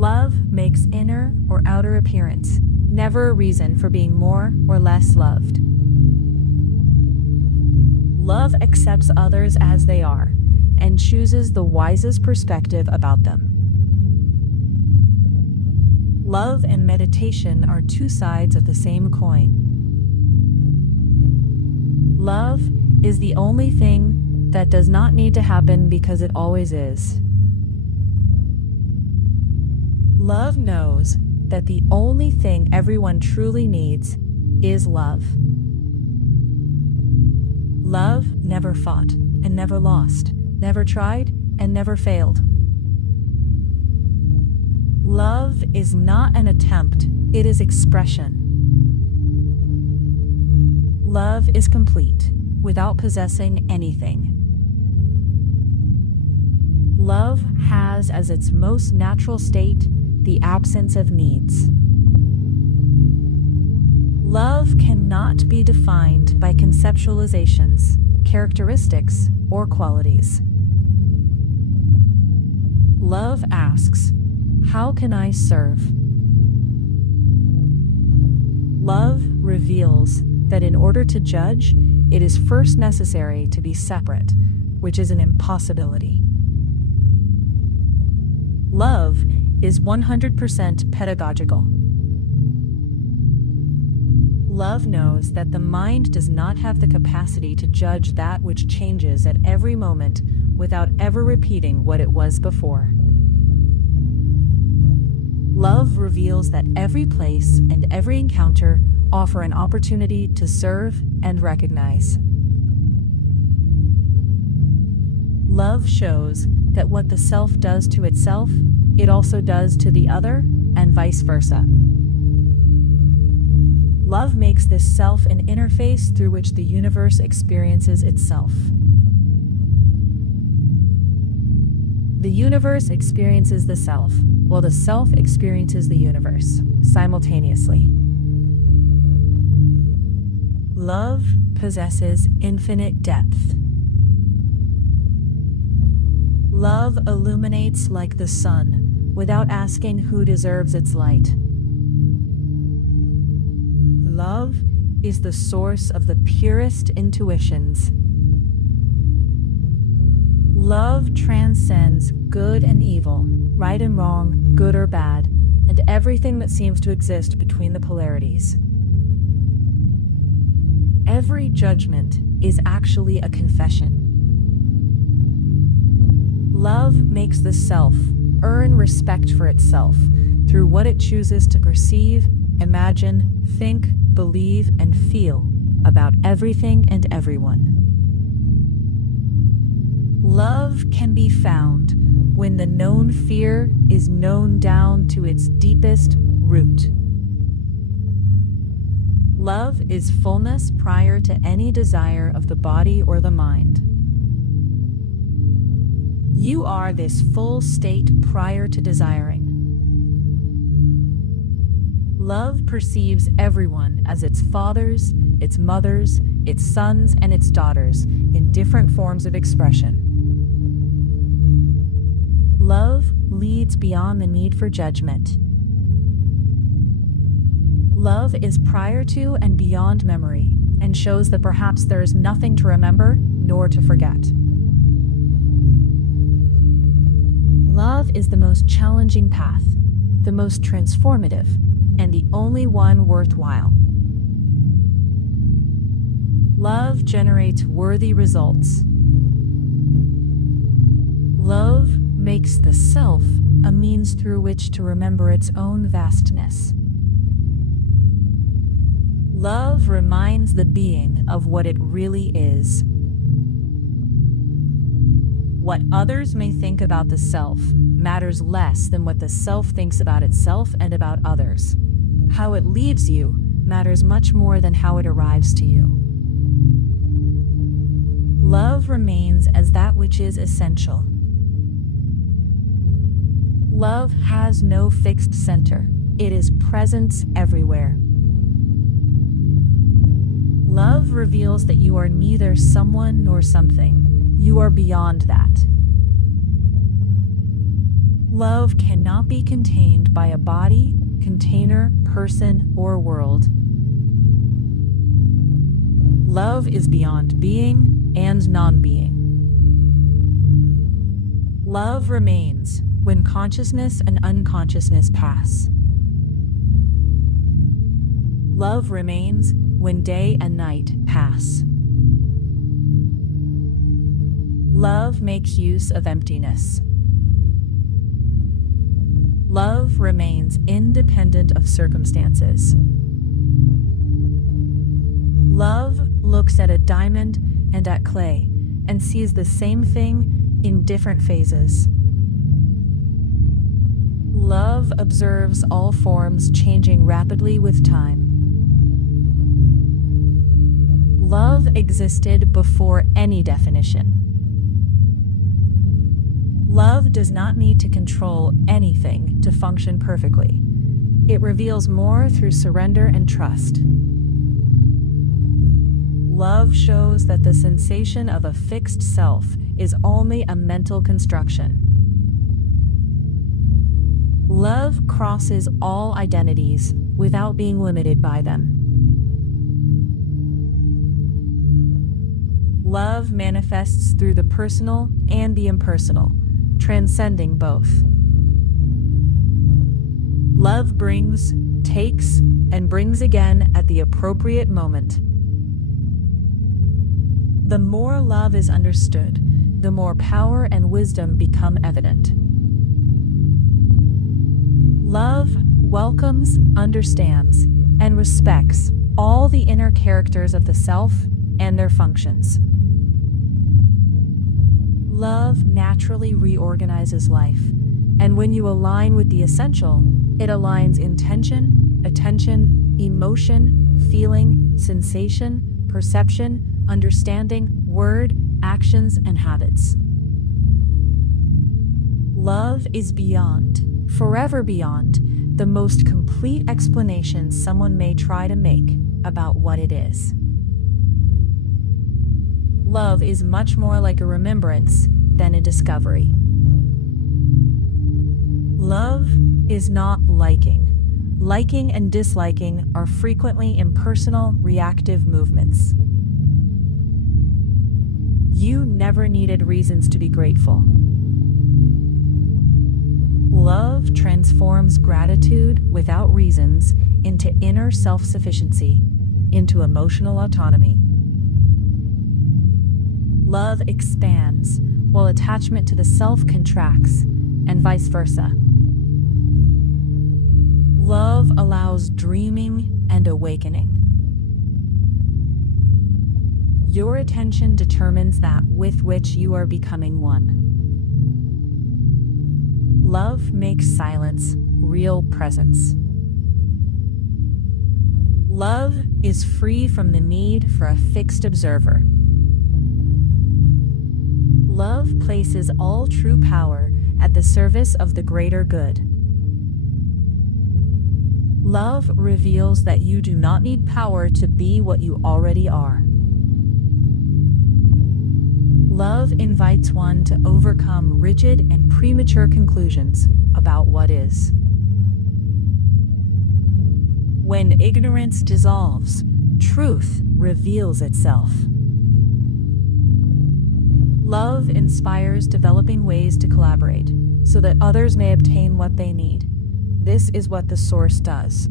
Love makes inner or outer appearance, never a reason for being more or less loved. Love accepts others as they are and chooses the wisest perspective about them. Love and meditation are two sides of the same coin. Love is the only thing that does not need to happen because it always is. Love knows that the only thing everyone truly needs is love. Love never fought and never lost, never tried and never failed. Love is not an attempt, it is expression. Love is complete, without possessing anything. Love has as its most natural state the absence of needs. Love cannot be defined by conceptualizations, characteristics, or qualities. Love asks, "How can I serve?" Love reveals that in order to judge, it is first necessary to be separate, which is an impossibility. Love is 100% pedagogical. Love knows that the mind does not have the capacity to judge that which changes at every moment without ever repeating what it was before. Love reveals that every place and every encounter offer an opportunity to serve and recognize. Love shows that what the self does to itself, it also does to the other, and vice versa. Love makes this self an interface through which the universe experiences itself. The universe experiences the self, while the self experiences the universe, simultaneously. Love possesses infinite depth. Love illuminates like the sun, without asking who deserves its light. Love is the source of the purest intuitions. Love transcends good and evil, right and wrong, good or bad, and everything that seems to exist between the polarities. Every judgment is actually a confession. Love makes the self earn respect for itself through what it chooses to perceive, imagine, think, believe, and feel about everything and everyone. Love can be found when the known fear is known down to its deepest root. Love is fullness prior to any desire of the body or the mind. You are this full state prior to desiring. Love perceives everyone as its fathers, its mothers, its sons, and its daughters in different forms of expression. Love leads beyond the need for judgment. Love is prior to and beyond memory, and shows that perhaps there is nothing to remember nor to forget. Love is the most challenging path, the most transformative, and the only one worthwhile. Love generates worthy results. Love makes the self a means through which to remember its own vastness. Love reminds the being of what it really is. What others may think about the self matters less than what the self thinks about itself and about others. How it leaves you matters much more than how it arrives to you. Love remains as that which is essential. Love has no fixed center. It is presence everywhere. Love reveals that you are neither someone nor something. You are beyond that. Love cannot be contained by a body, container, person, or world. Love is beyond being and non-being. Love remains when consciousness and unconsciousness pass. Love remains when day and night pass. Love makes use of emptiness. Love remains independent of circumstances. Love looks at a diamond and at clay and sees the same thing in different phases. Love observes all forms changing rapidly with time. Love existed before any definition. Love does not need to control anything to function perfectly. It reveals more through surrender and trust. Love shows that the sensation of a fixed self is only a mental construction. Love crosses all identities without being limited by them. Love manifests through the personal and the impersonal, transcending both. Love brings, takes, and brings again at the appropriate moment. The more love is understood, the more power and wisdom become evident. Love welcomes, understands, and respects all the inner characters of the self and their functions. Love naturally reorganizes life, and when you align with the essential, it aligns intention, attention, emotion, feeling, sensation, perception, understanding, word, actions, and habits. Love is beyond, forever beyond, the most complete explanation someone may try to make about what it is. Love is much more like a remembrance than a discovery. Love is not liking. Liking and disliking are frequently impersonal, reactive movements. You never needed reasons to be grateful. Love transforms gratitude without reasons into inner self-sufficiency, into emotional autonomy. Love expands, while attachment to the self contracts, and vice versa. Love allows dreaming and awakening. Your attention determines that with which you are becoming one. Love makes silence real presence. Love is free from the need for a fixed observer. Love places all true power at the service of the greater good. Love reveals that you do not need power to be what you already are. Love invites one to overcome rigid and premature conclusions about what is. When ignorance dissolves, truth reveals itself. Love inspires developing ways to collaborate so that others may obtain what they need. This is what the Source does.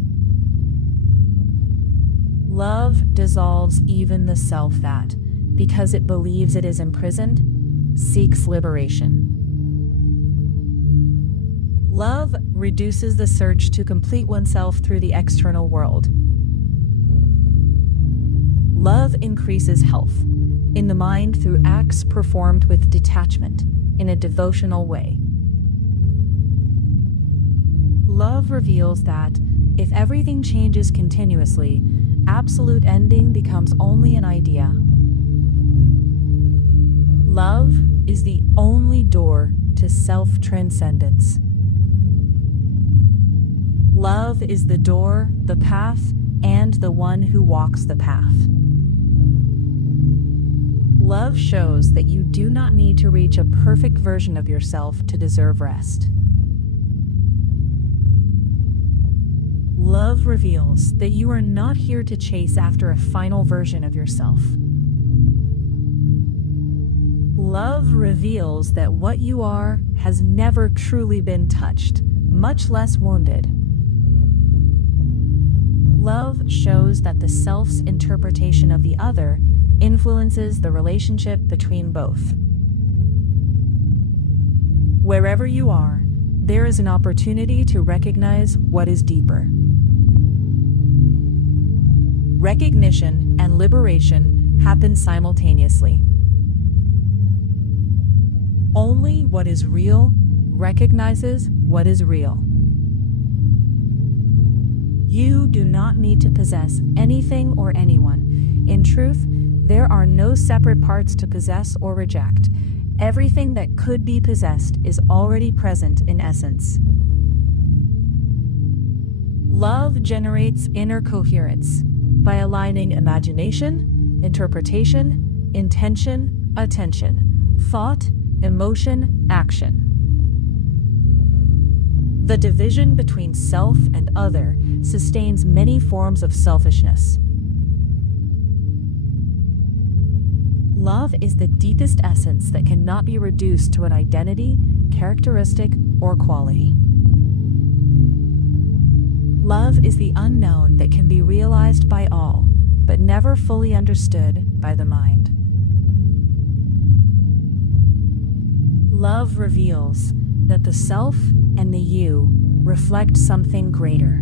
Love dissolves even the self that, because it believes it is imprisoned, seeks liberation. Love reduces the search to complete oneself through the external world. Love increases health in the mind through acts performed with detachment in a devotional way. Love reveals that if everything changes continuously, absolute ending becomes only an idea. Love is the only door to self-transcendence. Love is the door, the path, and the one who walks the path. Love shows that you do not need to reach a perfect version of yourself to deserve rest. Love reveals that you are not here to chase after a final version of yourself. Love reveals that what you are has never truly been touched, much less wounded. Love shows that the self's interpretation of the other influences the relationship between both. Wherever you are, there is an opportunity to recognize what is deeper. Recognition and liberation happen simultaneously. Only what is real recognizes what is real. You do not need to possess anything or anyone. In truth, there are no separate parts to possess or reject. Everything that could be possessed is already present in essence. Love generates inner coherence by aligning imagination, interpretation, intention, attention, thought, emotion, action. The division between self and other sustains many forms of selfishness. Love is the deepest essence that cannot be reduced to an identity, characteristic, or quality. Love is the unknown that can be realized by all, but never fully understood by the mind. Love reveals that the self and the you reflect something greater.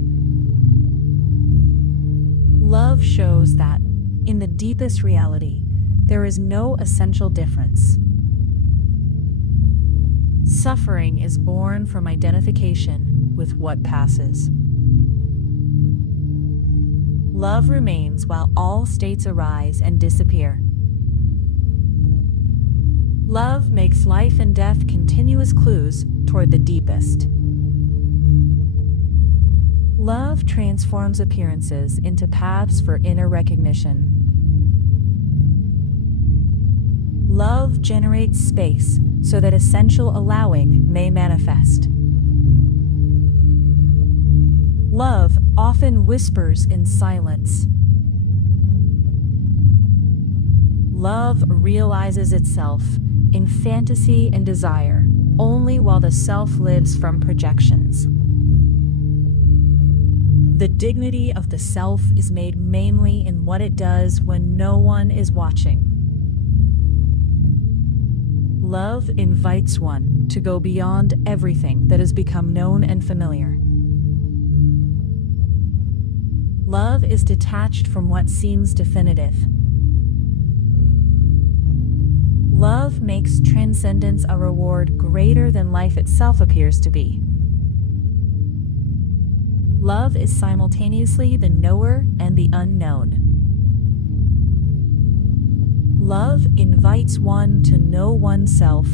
Love shows that, in the deepest reality, there is no essential difference. Suffering is born from identification with what passes. Love remains while all states arise and disappear. Love makes life and death continuous clues toward the deepest. Love transforms appearances into paths for inner recognition. Love generates space so that essential allowing may manifest. Love often whispers in silence. Love realizes itself in fantasy and desire only while the self lives from projections. The dignity of the self is made mainly in what it does when no one is watching. Love invites one to go beyond everything that has become known and familiar. Love is detached from what seems definitive. Love makes transcendence a reward greater than life itself appears to be. Love is simultaneously the knower and the unknown. Love invites one to know oneself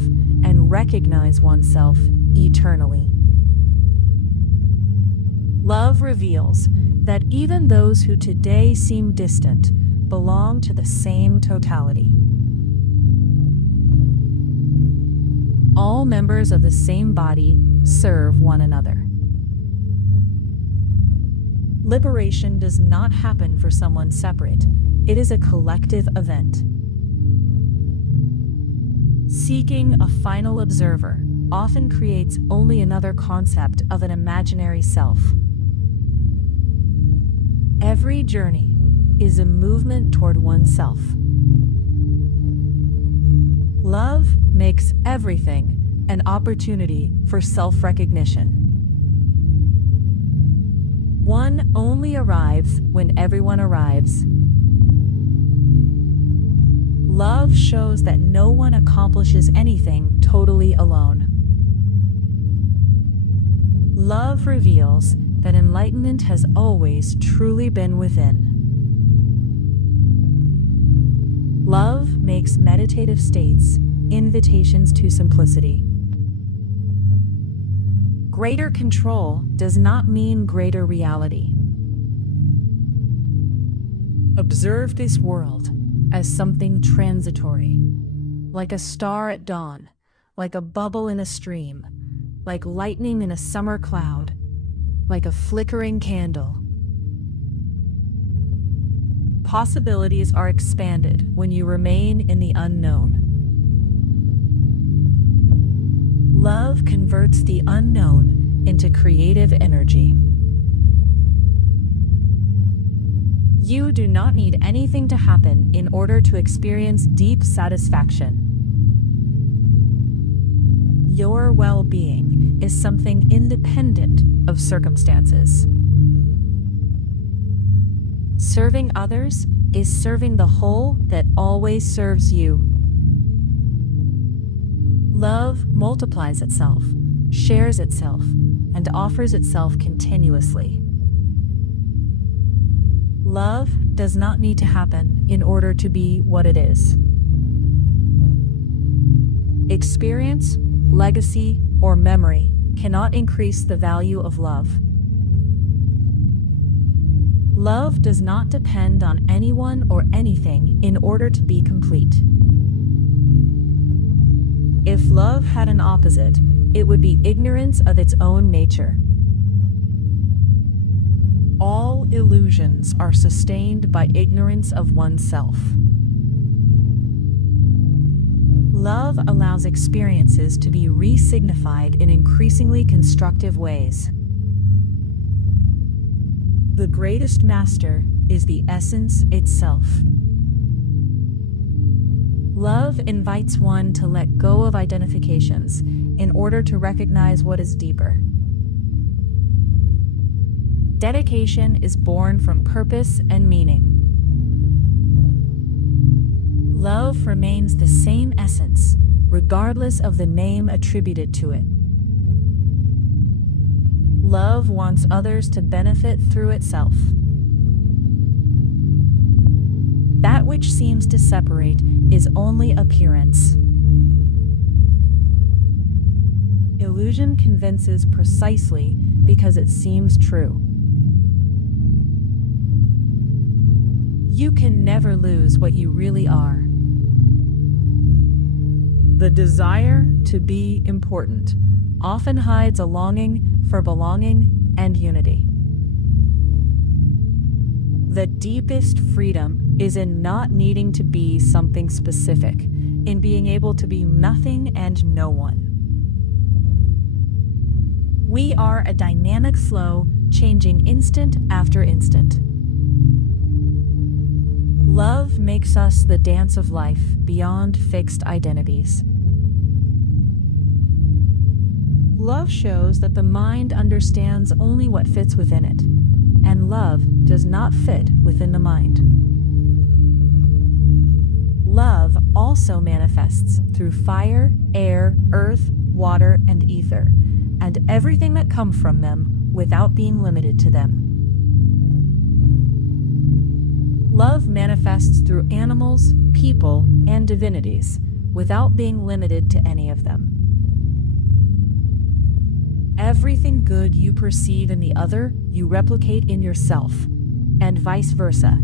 and recognize oneself eternally. Love reveals that even those who today seem distant belong to the same totality. All members of the same body serve one another. Liberation does not happen for someone separate. It is a collective event. Seeking a final observer often creates only another concept of an imaginary self. Every journey is a movement toward oneself. Love makes everything an opportunity for self-recognition. One only arrives when everyone arrives. Love shows that no one accomplishes anything totally alone. Love reveals that enlightenment has always truly been within. Love makes meditative states invitations to simplicity. Greater control does not mean greater reality. Observe this world as something transitory, like a star at dawn, like a bubble in a stream, like lightning in a summer cloud, like a flickering candle, Possibilities are expanded when you remain in the unknown. Love converts the unknown into creative energy. You do not need anything to happen in order to experience deep satisfaction. Your well-being is something independent of circumstances. Serving others is serving the whole that always serves you. Love multiplies itself, shares itself, and offers itself continuously. Love does not need to happen in order to be what it is. Experience, legacy, or memory cannot increase the value of love. Love does not depend on anyone or anything in order to be complete. If love had an opposite, it would be ignorance of its own nature. All illusions are sustained by ignorance of oneself. Love allows experiences to be re-signified in increasingly constructive ways. The greatest master is the essence itself. Love invites one to let go of identifications in order to recognize what is deeper. Dedication is born from purpose and meaning. Love remains the same essence, regardless of the name attributed to it. Love wants others to benefit through itself. That which seems to separate is only appearance. Illusion convinces precisely because it seems true. You can never lose what you really are. The desire to be important often hides a longing for belonging and unity. The deepest freedom is in not needing to be something specific, in being able to be nothing and no one. We are a dynamic flow, changing instant after instant. Love makes us the dance of life beyond fixed identities. Love shows that the mind understands only what fits within it, and love does not fit within the mind. Love also manifests through fire, air, earth, water, and ether, and everything that comes from them without being limited to them. Love manifests through animals, people, and divinities, without being limited to any of them. Everything good you perceive in the other, you replicate in yourself, and vice versa.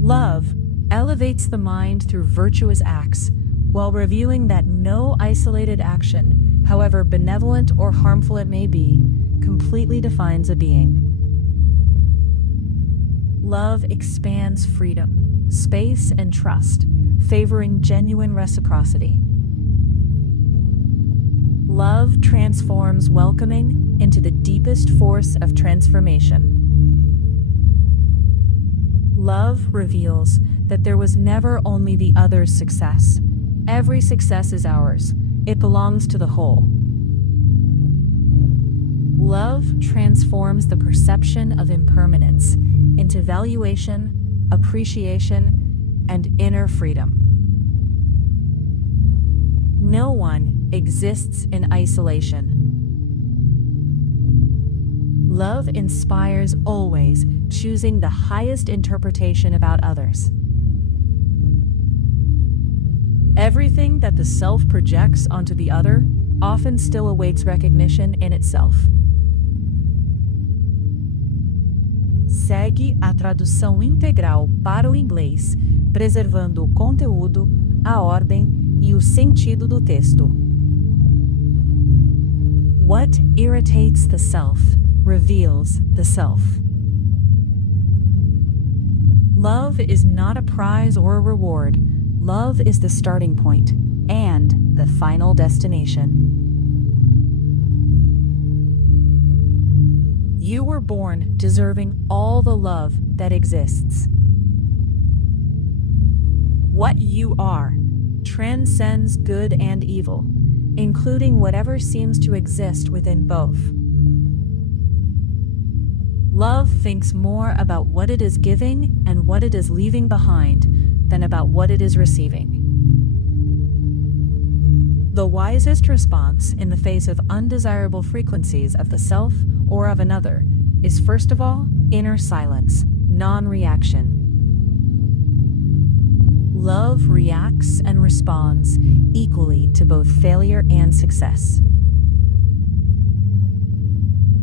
Love elevates the mind through virtuous acts, while revealing that no isolated action, however benevolent or harmful it may be, completely defines a being. Love expands freedom, space, and trust, favoring genuine reciprocity. Love transforms welcoming into the deepest force of transformation. Love reveals that there was never only the other's success. Every success is ours. It belongs to the whole. Love transforms the perception of impermanence into valuation, appreciation, and inner freedom. No one exists in isolation. Love inspires always, choosing the highest interpretation about others. Everything that the self projects onto the other often still awaits recognition in itself. Segue a tradução integral para o inglês, preservando o conteúdo, a ordem e o sentido do texto. What irritates the self reveals the self. Love is not a prize or a reward. Love is the starting point and the final destination. You were born deserving all the love that exists. What you are transcends good and evil, including whatever seems to exist within both. Love thinks more about what it is giving and what it is leaving behind than about what it is receiving. The wisest response in the face of undesirable frequencies of the self or of another is, first of all, inner silence, non-reaction. Love reacts and responds equally to both failure and success.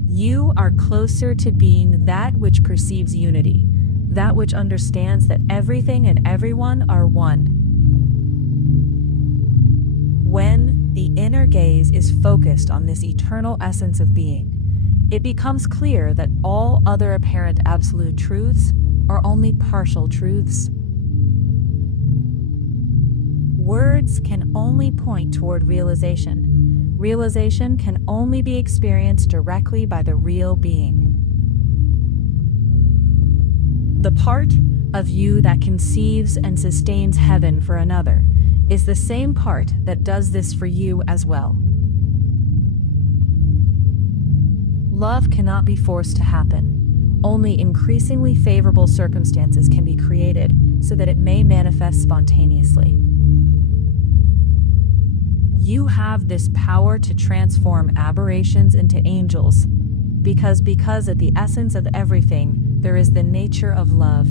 You are closer to being that which perceives unity, that which understands that everything and everyone are one. When the inner gaze is focused on this eternal essence of being, it becomes clear that all other apparent absolute truths are only partial truths. Words can only point toward realization. Realization can only be experienced directly by the real being. The part of you that conceives and sustains heaven for another is the same part that does this for you as well. Love cannot be forced to happen. Only increasingly favorable circumstances can be created so that it may manifest spontaneously. You have this power to transform aberrations into angels, because at the essence of everything, there is the nature of love.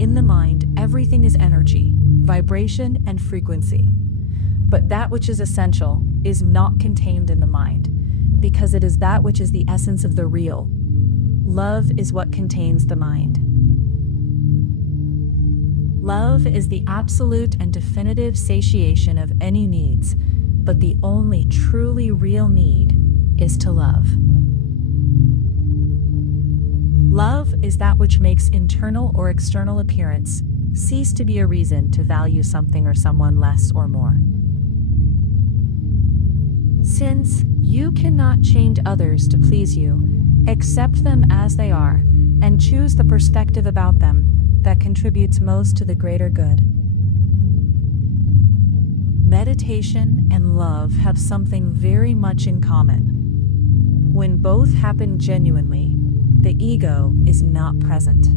In the mind, everything is energy, vibration, and frequency. But that which is essential is not contained in the mind, because it is that which is the essence of the real. Love is what contains the mind. Love is the absolute and definitive satiation of any needs, but the only truly real need is to love. Love is that which makes internal or external appearance cease to be a reason to value something or someone less or more. Since you cannot change others to please you, accept them as they are and choose the perspective about them that contributes most to the greater good. Meditation and love have something very much in common. When both happen genuinely, the ego is not present.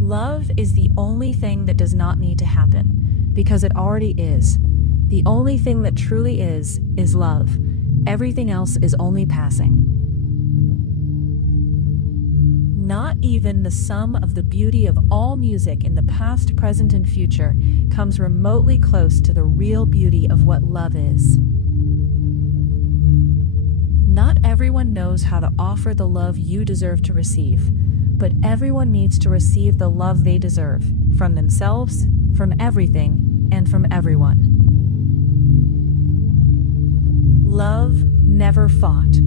Love is the only thing that does not need to happen, because it already is. The only thing that truly is love. Everything else is only passing. Not even the sum of the beauty of all music in the past, present, and future comes remotely close to the real beauty of what love is. Not everyone knows how to offer the love you deserve to receive, but everyone needs to receive the love they deserve, from themselves, from everything, and from everyone. Love never fought,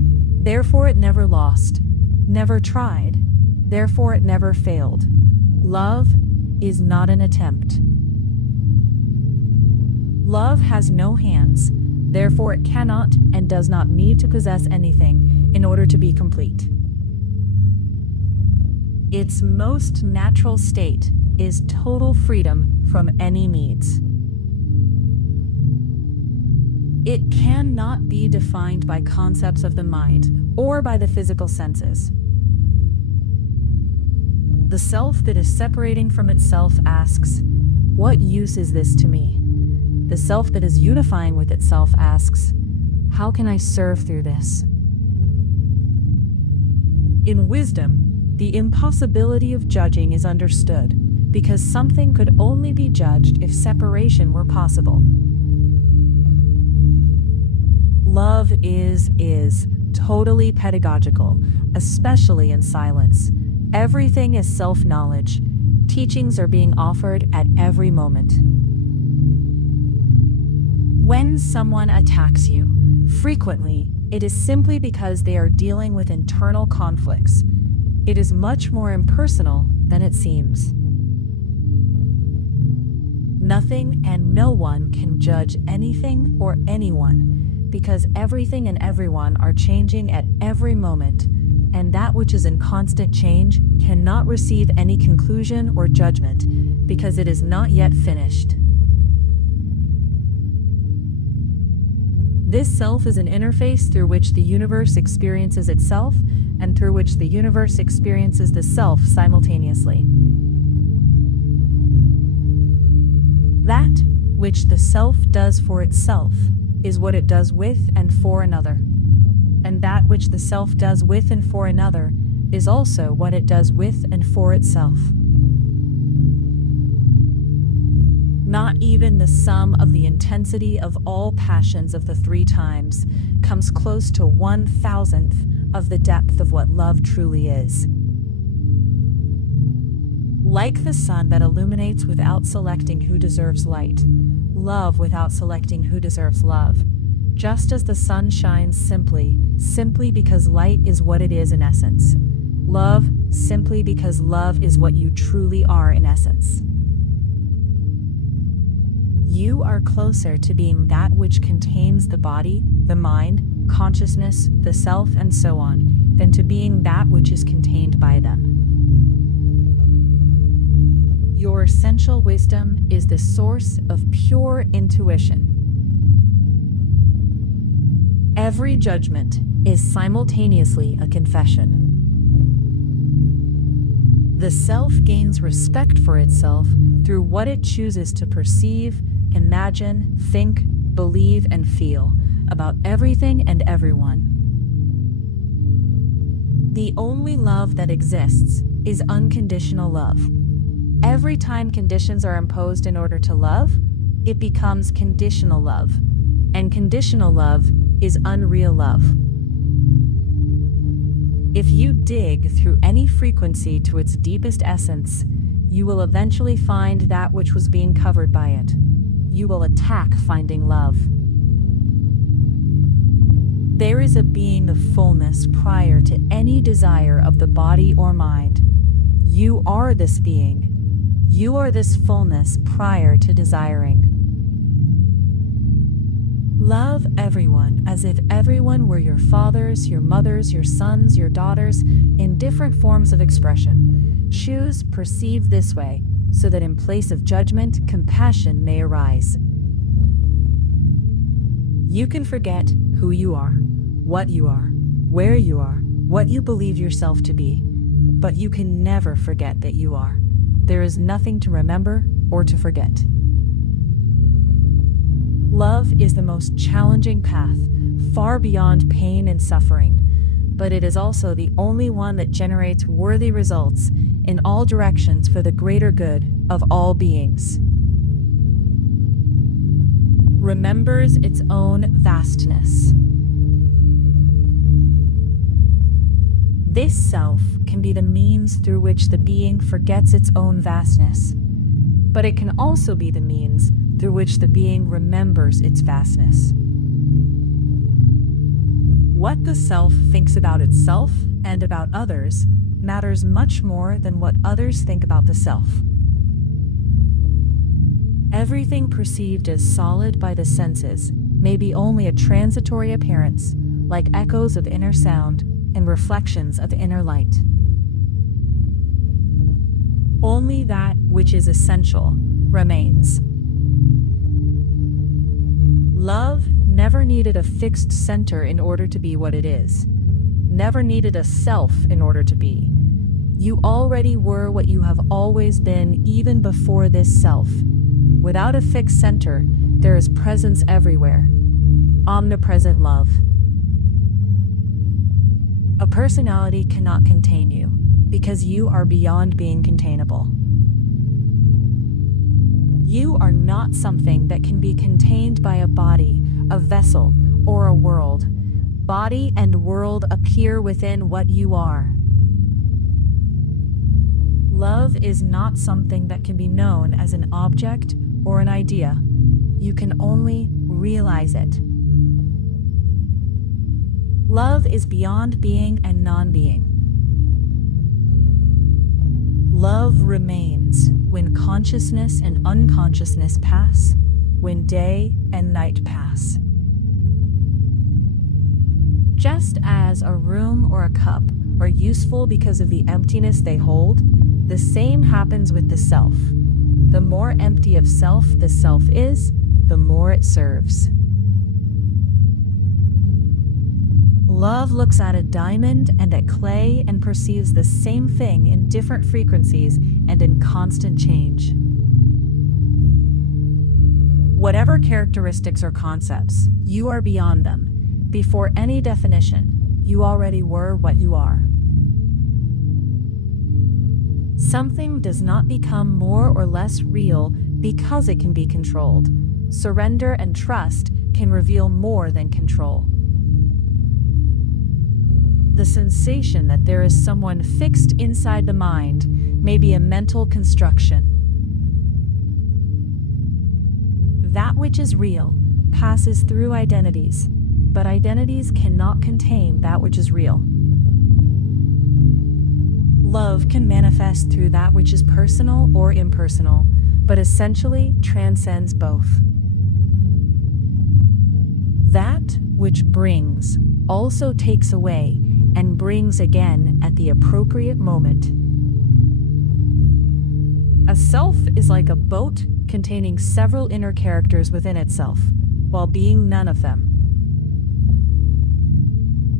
therefore it never lost, never tried, therefore it never failed. Love is not an attempt. Love has no hands, therefore it cannot and does not need to possess anything in order to be complete. Its most natural state is total freedom from any needs. It cannot be defined by concepts of the mind or by the physical senses. The self that is separating from itself asks, "What use is this to me?" The self that is unifying with itself asks, "How can I serve through this?" In wisdom, the impossibility of judging is understood, because something could only be judged if separation were possible. Love is totally pedagogical, especially in silence. Everything is self-knowledge. Teachings are being offered at every moment. When someone attacks you, Frequently, it is simply because they are dealing with internal conflicts. It is much more impersonal than it seems. Nothing and no one can judge anything or anyone, because everything and everyone are changing at every moment, and that which is in constant change cannot receive any conclusion or judgment, because it is not yet finished. This self is an interface through which the universe experiences itself and through which the universe experiences the self simultaneously. That which the self does for itself is what it does with and for another. And that which the self does with and for another is also what it does with and for itself. Not even the sum of the intensity of all passions of the 3 times comes close to 1,000th of the depth of what love truly is. Like the sun that illuminates without selecting who deserves light, love without selecting who deserves love, just as the sun shines simply because light is what it is in essence. Love simply because love is what you truly are in essence. You are closer to being that which contains the body, the mind, consciousness, the self, and so on, than to being that which is contained by them. Your essential wisdom is the source of pure intuition. Every judgment is simultaneously a confession. The self gains respect for itself through what it chooses to perceive, imagine, think, believe, and feel about everything and everyone. The only love that exists is unconditional love. Every time conditions are imposed in order to love, it becomes conditional love. And conditional love is unreal love. If you dig through any frequency to its deepest essence, you will eventually find that which was being covered by it. You will attack finding love. There is a being of fullness prior to any desire of the body or mind. You are this being. You are this fullness prior to desiring. Love everyone as if everyone were your fathers, your mothers, your sons, your daughters, in different forms of expression. Choose perceive this way, so that in place of judgment, compassion may arise. You can forget who you are, what you are, where you are, what you believe yourself to be, but you can never forget that you are. There is nothing to remember or to forget. Love is the most challenging path, far beyond pain and suffering, but it is also the only one that generates worthy results in all directions for the greater good of all beings. Remembers its own vastness. This self can be the means through which the being forgets its own vastness, but it can also be the means through which the being remembers its vastness. What the self thinks about itself and about others matters much more than what others think about the self. Everything perceived as solid by the senses may be only a transitory appearance, like echoes of inner sound and reflections of inner light. Only that which is essential remains. Love never needed a fixed center in order to be what it is, never needed a self in order to be. You already were what you have always been even before this self. Without a fixed center, there is presence everywhere. Omnipresent love. A personality cannot contain you, because you are beyond being containable. You are not something that can be contained by a body, a vessel, or a world. Body and world appear within what you are. Love is not something that can be known as an object or an idea. You can only realize it. Love is beyond being and non-being. Love remains when consciousness and unconsciousness pass, when day and night pass. Just as a room or a cup are useful because of the emptiness they hold, the same happens with the self. The more empty of self the self is, the more it serves. Love looks at a diamond and at clay and perceives the same thing in different frequencies and in constant change. Whatever characteristics or concepts, you are beyond them. Before any definition, you already were what you are. Something does not become more or less real because it can be controlled. Surrender and trust can reveal more than control. The sensation that there is someone fixed inside the mind may be a mental construction. That which is real passes through identities, but identities cannot contain that which is real. Love can manifest through that which is personal or impersonal, but essentially transcends both. That which brings also takes away and brings again at the appropriate moment. A self is like a boat containing several inner characters within itself, while being none of them.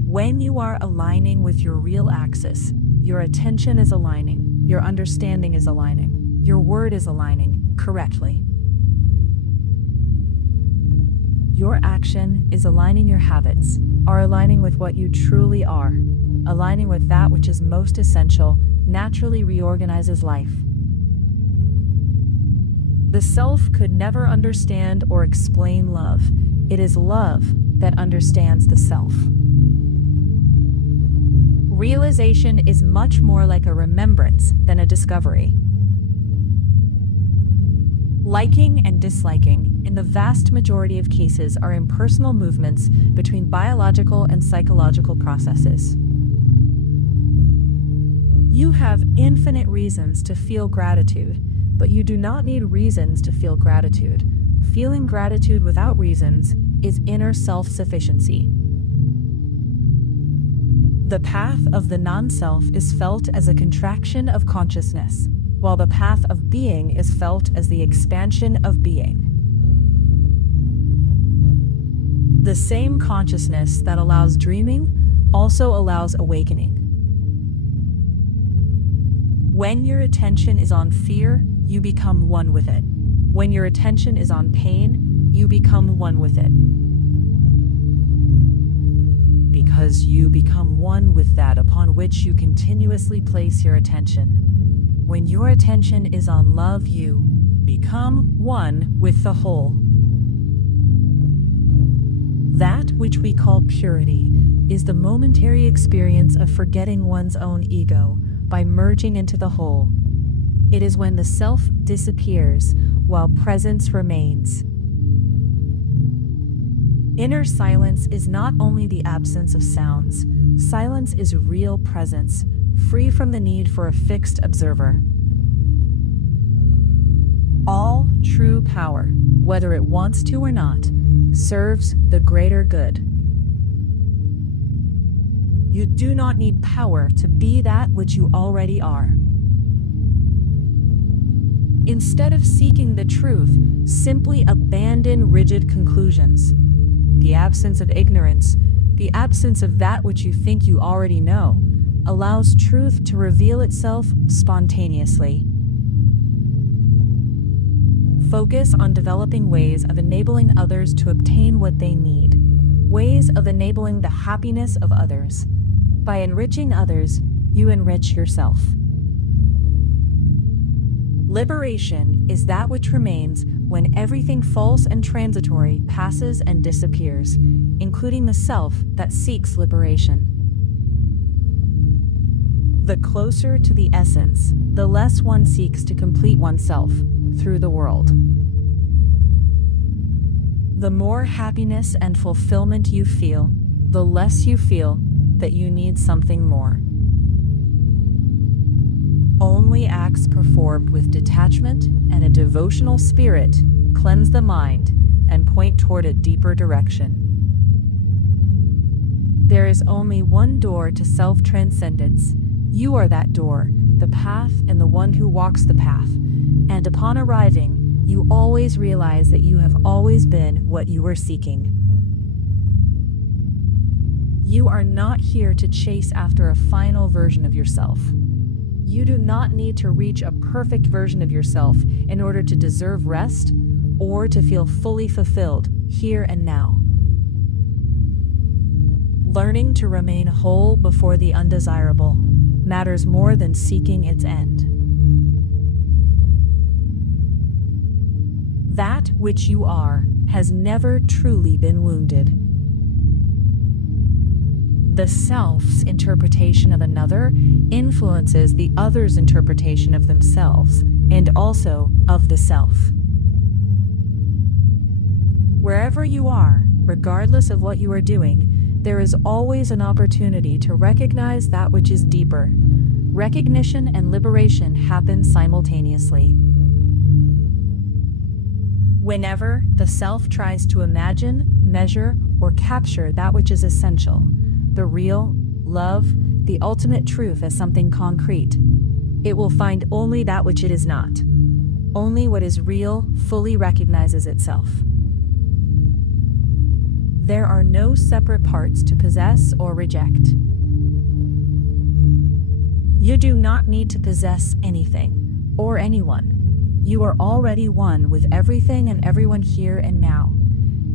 When you are aligning with your real axis, your attention is aligning, your understanding is aligning, your word is aligning correctly. Your action is aligning, your habits are aligning with what you truly are, aligning with that which is most essential, naturally reorganizes life. The self could never understand or explain love. It is love that understands the self. Realization is much more like a remembrance than a discovery. Liking and disliking, in the vast majority of cases, are impersonal movements between biological and psychological processes. You have infinite reasons to feel gratitude, but you do not need reasons to feel gratitude. Feeling gratitude without reasons is inner self-sufficiency. The path of the non-self is felt as a contraction of consciousness, while the path of being is felt as the expansion of being. The same consciousness that allows dreaming also allows awakening. When your attention is on fear, you become one with it. When your attention is on pain, you become one with it. Because you become one with that upon which you continuously place your attention. When your attention is on love, you become one with the whole. That which we call purity is the momentary experience of forgetting one's own ego by merging into the whole. It is when the self disappears while presence remains. Inner silence is not only the absence of sounds. Silence is real presence, free from the need for a fixed observer. All true power, whether it wants to or not, serves the greater good. You do not need power to be that which you already are. Instead of seeking the truth, simply abandon rigid conclusions. The absence of ignorance, the absence of that which you think you already know, allows truth to reveal itself spontaneously. Focus on developing ways of enabling others to obtain what they need, ways of enabling the happiness of others. By enriching others, you enrich yourself. Liberation is that which remains when everything false and transitory passes and disappears, including the self that seeks liberation. The closer to the essence, the less one seeks to complete oneself through the world. The more happiness and fulfillment you feel, the less you feel that you need something more. Only acts performed with detachment and a devotional spirit cleanse the mind and point toward a deeper direction. There is only one door to self-transcendence. You are that door, the path, and the one who walks the path. And upon arriving, you always realize that you have always been what you were seeking. You are not here to chase after a final version of yourself. You do not need to reach a perfect version of yourself in order to deserve rest or to feel fully fulfilled here and now. Learning to remain whole before the undesirable matters more than seeking its end. That which you are has never truly been wounded. The self's interpretation of another influences the other's interpretation of themselves and also of the self. Wherever you are, regardless of what you are doing, there is always an opportunity to recognize that which is deeper. Recognition and liberation happen simultaneously. Whenever the self tries to imagine, measure, or capture that which is essential, the real, love, the ultimate truth as something concrete, it will find only that which it is not. Only what is real fully recognizes itself. There are no separate parts to possess or reject. You do not need to possess anything or anyone. You are already one with everything and everyone here and now.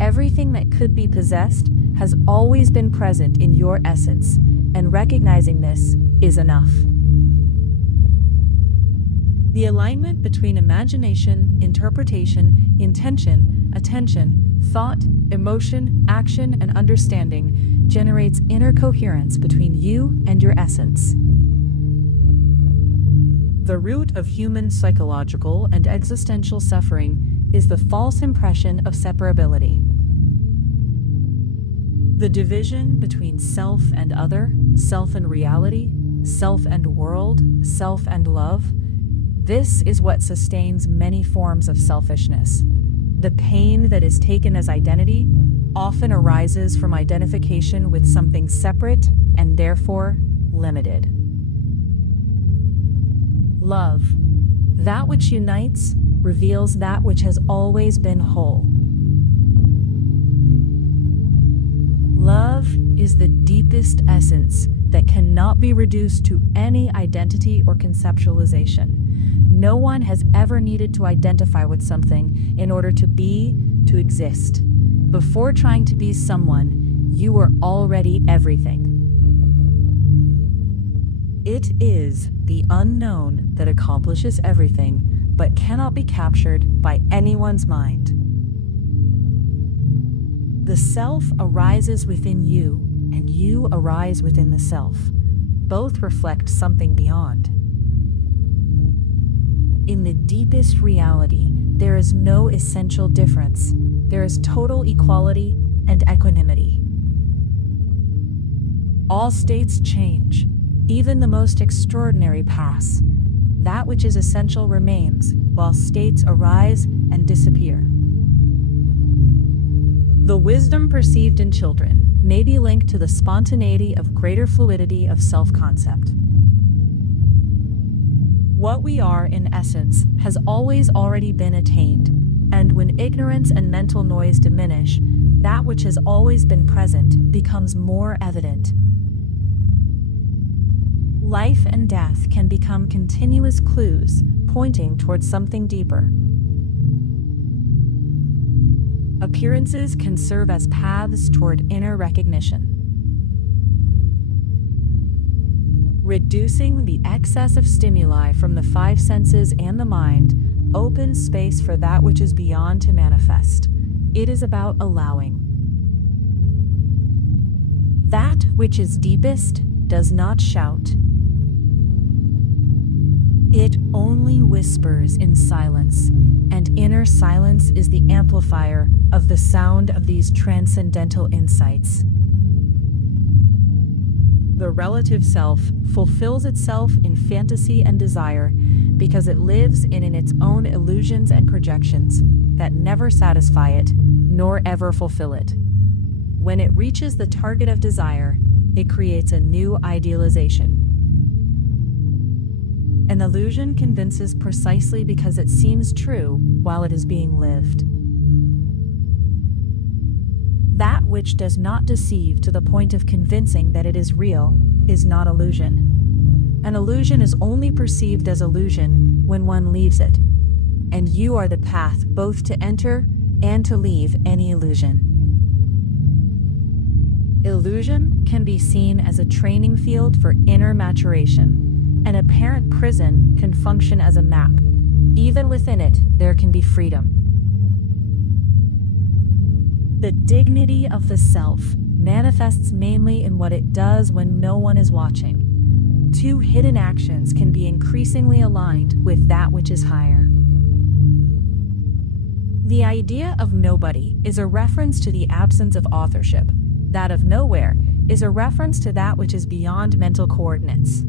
Everything that could be possessed has always been present in your essence, and recognizing this is enough. The alignment between imagination, interpretation, intention, attention, thought, emotion, action, and understanding generates inner coherence between you and your essence. The root of human psychological and existential suffering is the false impression of separability. The division between self and other, self and reality, self and world, self and love, this is what sustains many forms of selfishness. The pain that is taken as identity often arises from identification with something separate and therefore limited. Love, that which unites, reveals that which has always been whole. Love is the deepest essence that cannot be reduced to any identity or conceptualization. No one has ever needed to identify with something in order to be, to exist. Before trying to be someone, you were already everything. It is the unknown that accomplishes everything, but cannot be captured by anyone's mind. The self arises within you, and you arise within the self. Both reflect something beyond. In the deepest reality, there is no essential difference. There is total equality and equanimity. All states change. Even the most extraordinary pass. That which is essential remains, while states arise and disappear. The wisdom perceived in children may be linked to the spontaneity of greater fluidity of self-concept. What we are, in essence, has always already been attained, and when ignorance and mental noise diminish, that which has always been present becomes more evident. Life and death can become continuous clues pointing towards something deeper. Appearances can serve as paths toward inner recognition. Reducing the excess of stimuli from the five senses and the mind opens space for that which is beyond to manifest. It is about allowing. That which is deepest does not shout. It only whispers in silence, and inner silence is the amplifier of the sound of these transcendental insights. The relative self fulfills itself in fantasy and desire because it lives in its own illusions and projections that never satisfy it nor ever fulfill it. When it reaches the target of desire, it creates a new idealization. An illusion convinces precisely because it seems true while it is being lived. That which does not deceive to the point of convincing that it is real is not illusion. An illusion is only perceived as illusion when one leaves it, and you are the path both to enter and to leave any illusion. Illusion can be seen as a training field for inner maturation. An apparent prison can function as a map. Even within it, there can be freedom. The dignity of the self manifests mainly in what it does when no one is watching. Two hidden actions can be increasingly aligned with that which is higher. The idea of nobody is a reference to the absence of authorship. That of nowhere is a reference to that which is beyond mental coordinates.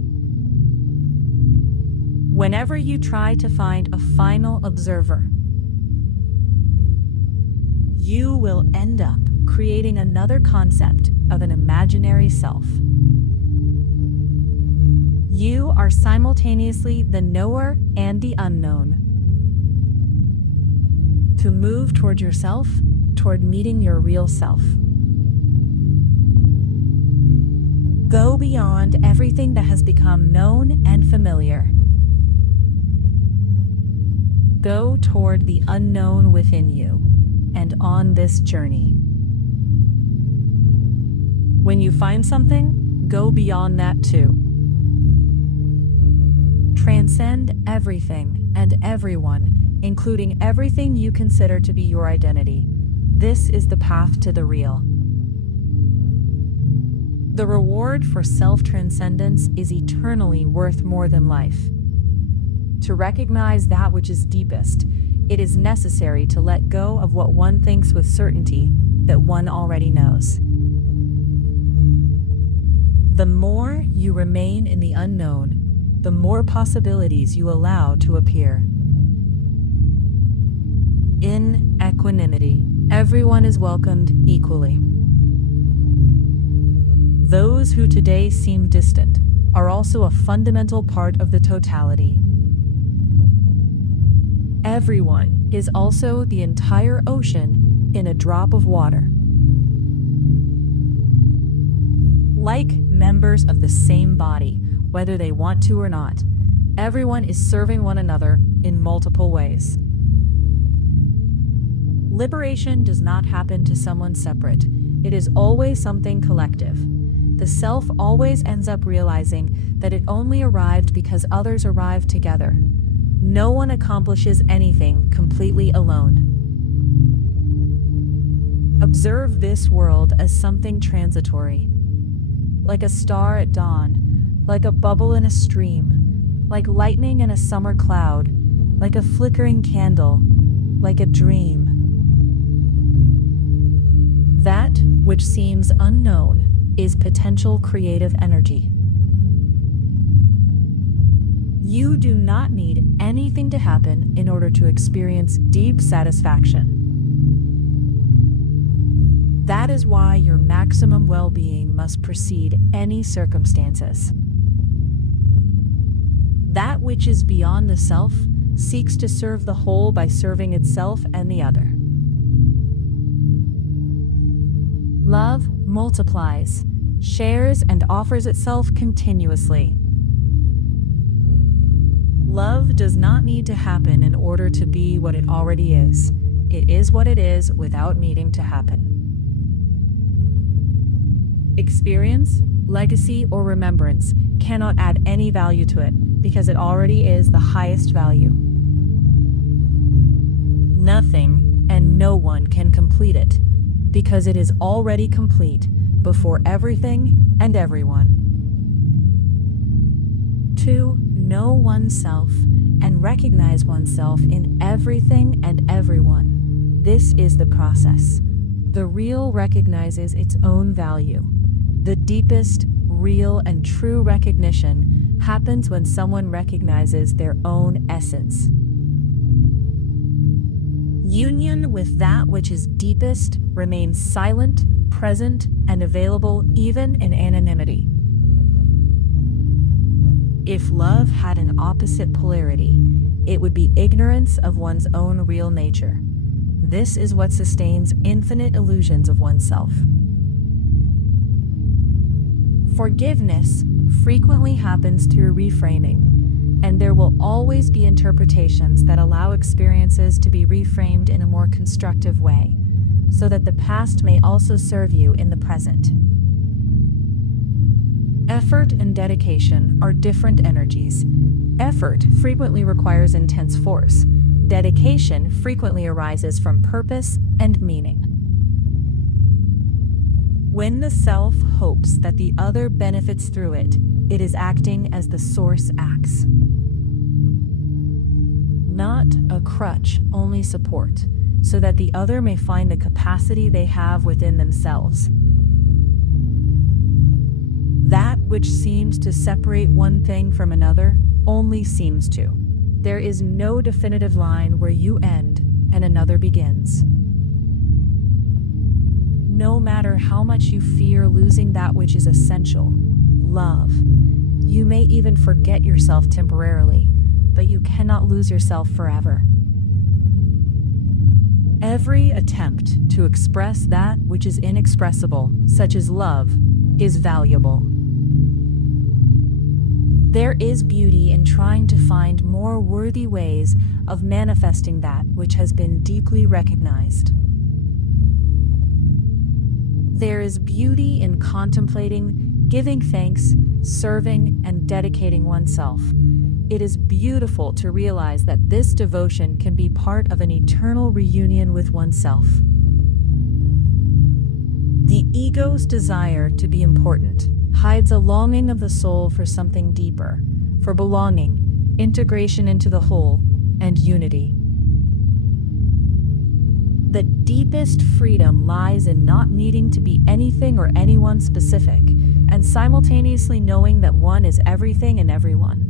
Whenever you try to find a final observer, you will end up creating another concept of an imaginary self. You are simultaneously the knower and the unknown. To move toward yourself, toward meeting your real self. Go beyond everything that has become known and familiar. Go toward the unknown within you, and on this journey. When you find something, go beyond that too. Transcend everything and everyone, including everything you consider to be your identity. This is the path to the real. The reward for self-transcendence is eternally worth more than life. To recognize that which is deepest, it is necessary to let go of what one thinks with certainty that one already knows. The more you remain in the unknown, the more possibilities you allow to appear. In equanimity, everyone is welcomed equally. Those who today seem distant are also a fundamental part of the totality. Everyone is also the entire ocean in a drop of water. Like members of the same body, whether they want to or not, everyone is serving one another in multiple ways. Liberation does not happen to someone separate. It is always something collective. The self always ends up realizing that it only arrived because others arrived together. No one accomplishes anything completely alone. Observe this world as something transitory, like a star at dawn, like a bubble in a stream, like lightning in a summer cloud, like a flickering candle, like a dream. That which seems unknown is potential creative energy. You do not need anything to happen in order to experience deep satisfaction. That is why your maximum well-being must precede any circumstances. That which is beyond the self seeks to serve the whole by serving itself and the other. Love multiplies, shares, and offers itself continuously. Love does not need to happen in order to be what it already is. It is what it is without needing to happen. Experience, legacy, or remembrance cannot add any value to it because it already is the highest value. Nothing and no one can complete it because it is already complete before everything and everyone. To know oneself and recognize oneself in everything and everyone. This is the process. The real recognizes its own value. The deepest, real and true recognition happens when someone recognizes their own essence. Union with that which is deepest remains silent, present, and available even in anonymity. If love had an opposite polarity, it would be ignorance of one's own real nature. This is what sustains infinite illusions of oneself. Forgiveness frequently happens through reframing, and there will always be interpretations that allow experiences to be reframed in a more constructive way, so that the past may also serve you in the present. Effort and dedication are different energies. Effort frequently requires intense force. Dedication frequently arises from purpose and meaning. When the self hopes that the other benefits through it, it is acting as the source acts. Not a crutch, only support, so that the other may find the capacity they have within themselves. That which seems to separate one thing from another only seems to. There is no definitive line where you end and another begins. No matter how much you fear losing that which is essential, love, you may even forget yourself temporarily, but you cannot lose yourself forever. Every attempt to express that which is inexpressible, such as love, is valuable. There is beauty in trying to find more worthy ways of manifesting that which has been deeply recognized. There is beauty in contemplating, giving thanks, serving, and dedicating oneself. It is beautiful to realize that this devotion can be part of an eternal reunion with oneself. The ego's desire to be important hides a longing of the soul for something deeper, for belonging, integration into the whole, and unity. The deepest freedom lies in not needing to be anything or anyone specific, and simultaneously knowing that one is everything and everyone.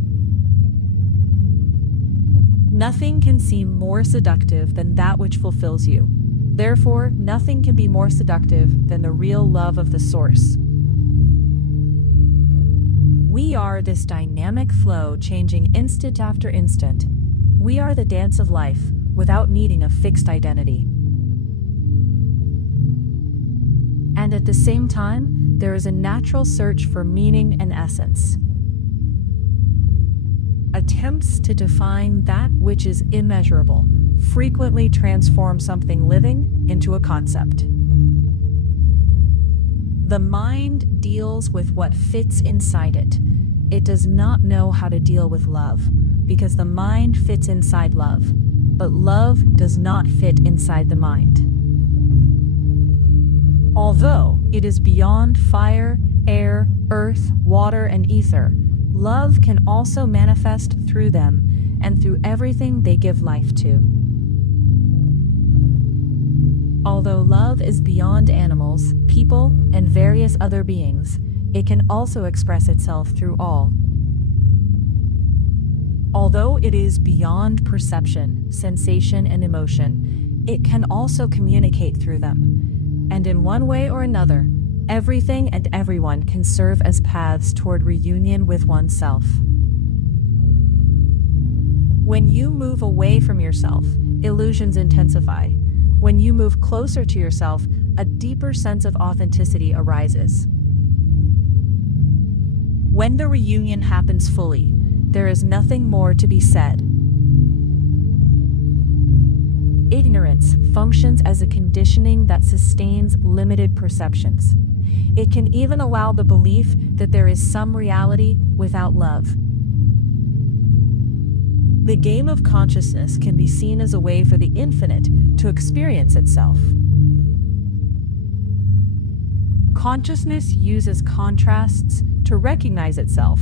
Nothing can seem more seductive than that which fulfills you. Therefore, nothing can be more seductive than the real love of the source. We are this dynamic flow changing instant after instant. We are the dance of life without needing a fixed identity. And at the same time, there is a natural search for meaning and essence. Attempts to define that which is immeasurable frequently transform something living into a concept. The mind deals with what fits inside it. It does not know how to deal with love, because the mind fits inside love, but love does not fit inside the mind. Although it is beyond fire, air, earth, water, and ether, love can also manifest through them and through everything they give life to. Although love is beyond animals, people, and various other beings, it can also express itself through all. Although it is beyond perception, sensation, and emotion, it can also communicate through them. And in one way or another, everything and everyone can serve as paths toward reunion with oneself. When you move away from yourself, illusions intensify. When you move closer to yourself, a deeper sense of authenticity arises. When the reunion happens fully, there is nothing more to be said. Ignorance functions as a conditioning that sustains limited perceptions. It can even allow the belief that there is some reality without love. The game of consciousness can be seen as a way for the infinite to experience itself. Consciousness uses contrasts to recognize itself.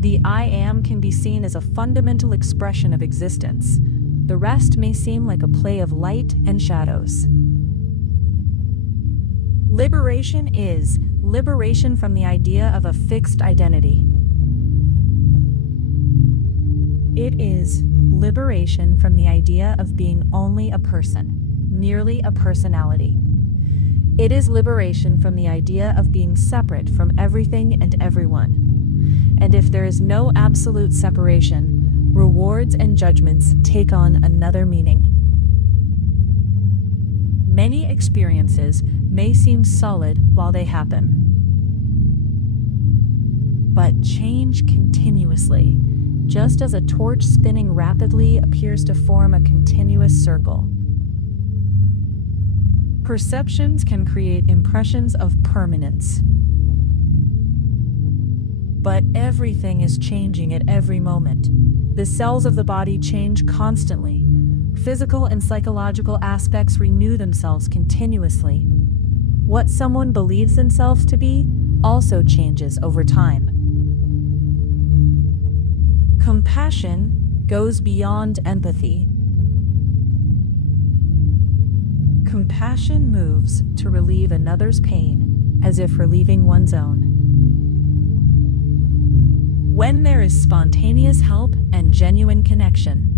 The I am can be seen as a fundamental expression of existence. The rest may seem like a play of light and shadows. Liberation is liberation from the idea of a fixed identity. It is liberation from the idea of being only a person, merely a personality. It is liberation from the idea of being separate from everything and everyone. And if there is no absolute separation, rewards and judgments take on another meaning. Many experiences may seem solid while they happen, but change continuously, just as a torch spinning rapidly appears to form a continuous circle. Perceptions can create impressions of permanence. But everything is changing at every moment. The cells of the body change constantly. Physical and psychological aspects renew themselves continuously. What someone believes themselves to be also changes over time. Compassion goes beyond empathy. Compassion moves to relieve another's pain as if relieving one's own. When there is spontaneous help and genuine connection,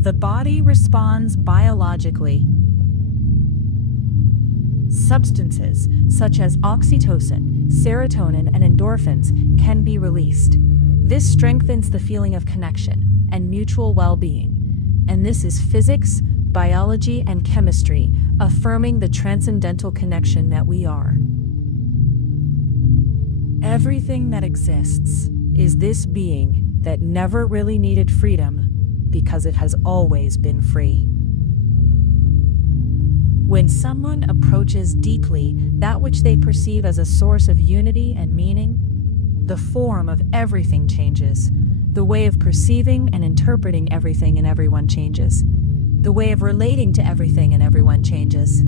the body responds biologically. Substances such as oxytocin, serotonin, and endorphins can be released. This strengthens the feeling of connection and mutual well-being. And this is physics, biology, and chemistry, affirming the transcendental connection that we are. Everything that exists is this being that never really needed freedom because it has always been free. When someone approaches deeply that which they perceive as a source of unity and meaning, the form of everything changes. The way of perceiving and interpreting everything and everyone changes. The way of relating to everything and everyone changes.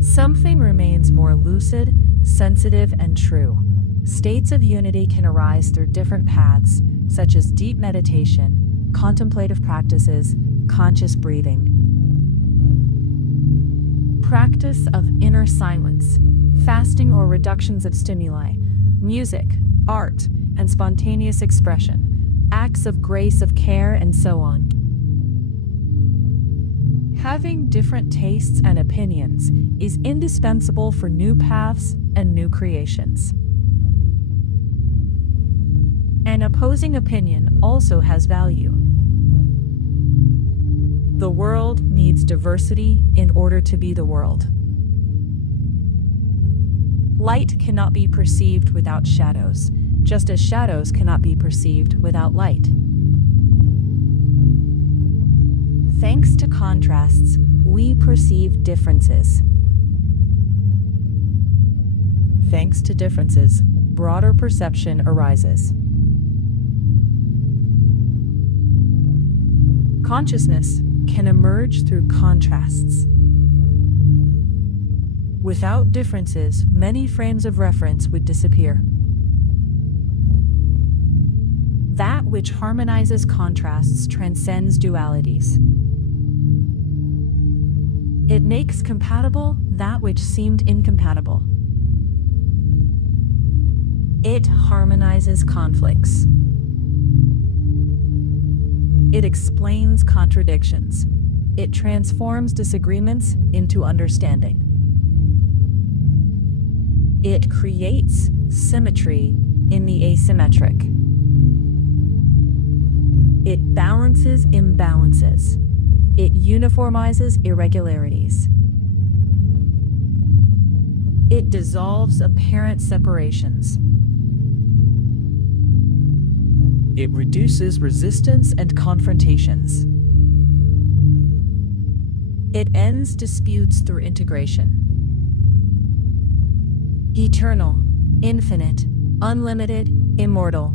Something remains more lucid, sensitive, and true. States of unity can arise through different paths, such as deep meditation, contemplative practices, conscious breathing. Practice of inner silence, fasting or reductions of stimuli, music, art, and spontaneous expression, acts of grace, of care, and so on. Having different tastes and opinions is indispensable for new paths and new creations. An opposing opinion also has value. The world needs diversity in order to be the world. Light cannot be perceived without shadows, just as shadows cannot be perceived without light. Thanks to contrasts, we perceive differences. Thanks to differences, broader perception arises. Consciousness can emerge through contrasts. Without differences, many frames of reference would disappear. That which harmonizes contrasts transcends dualities. It makes compatible that which seemed incompatible. It harmonizes conflicts. It explains contradictions. It transforms disagreements into understanding. It creates symmetry in the asymmetric. It balances imbalances. It uniformizes irregularities. It dissolves apparent separations. It reduces resistance and confrontations. It ends disputes through integration. Eternal, infinite, unlimited, immortal.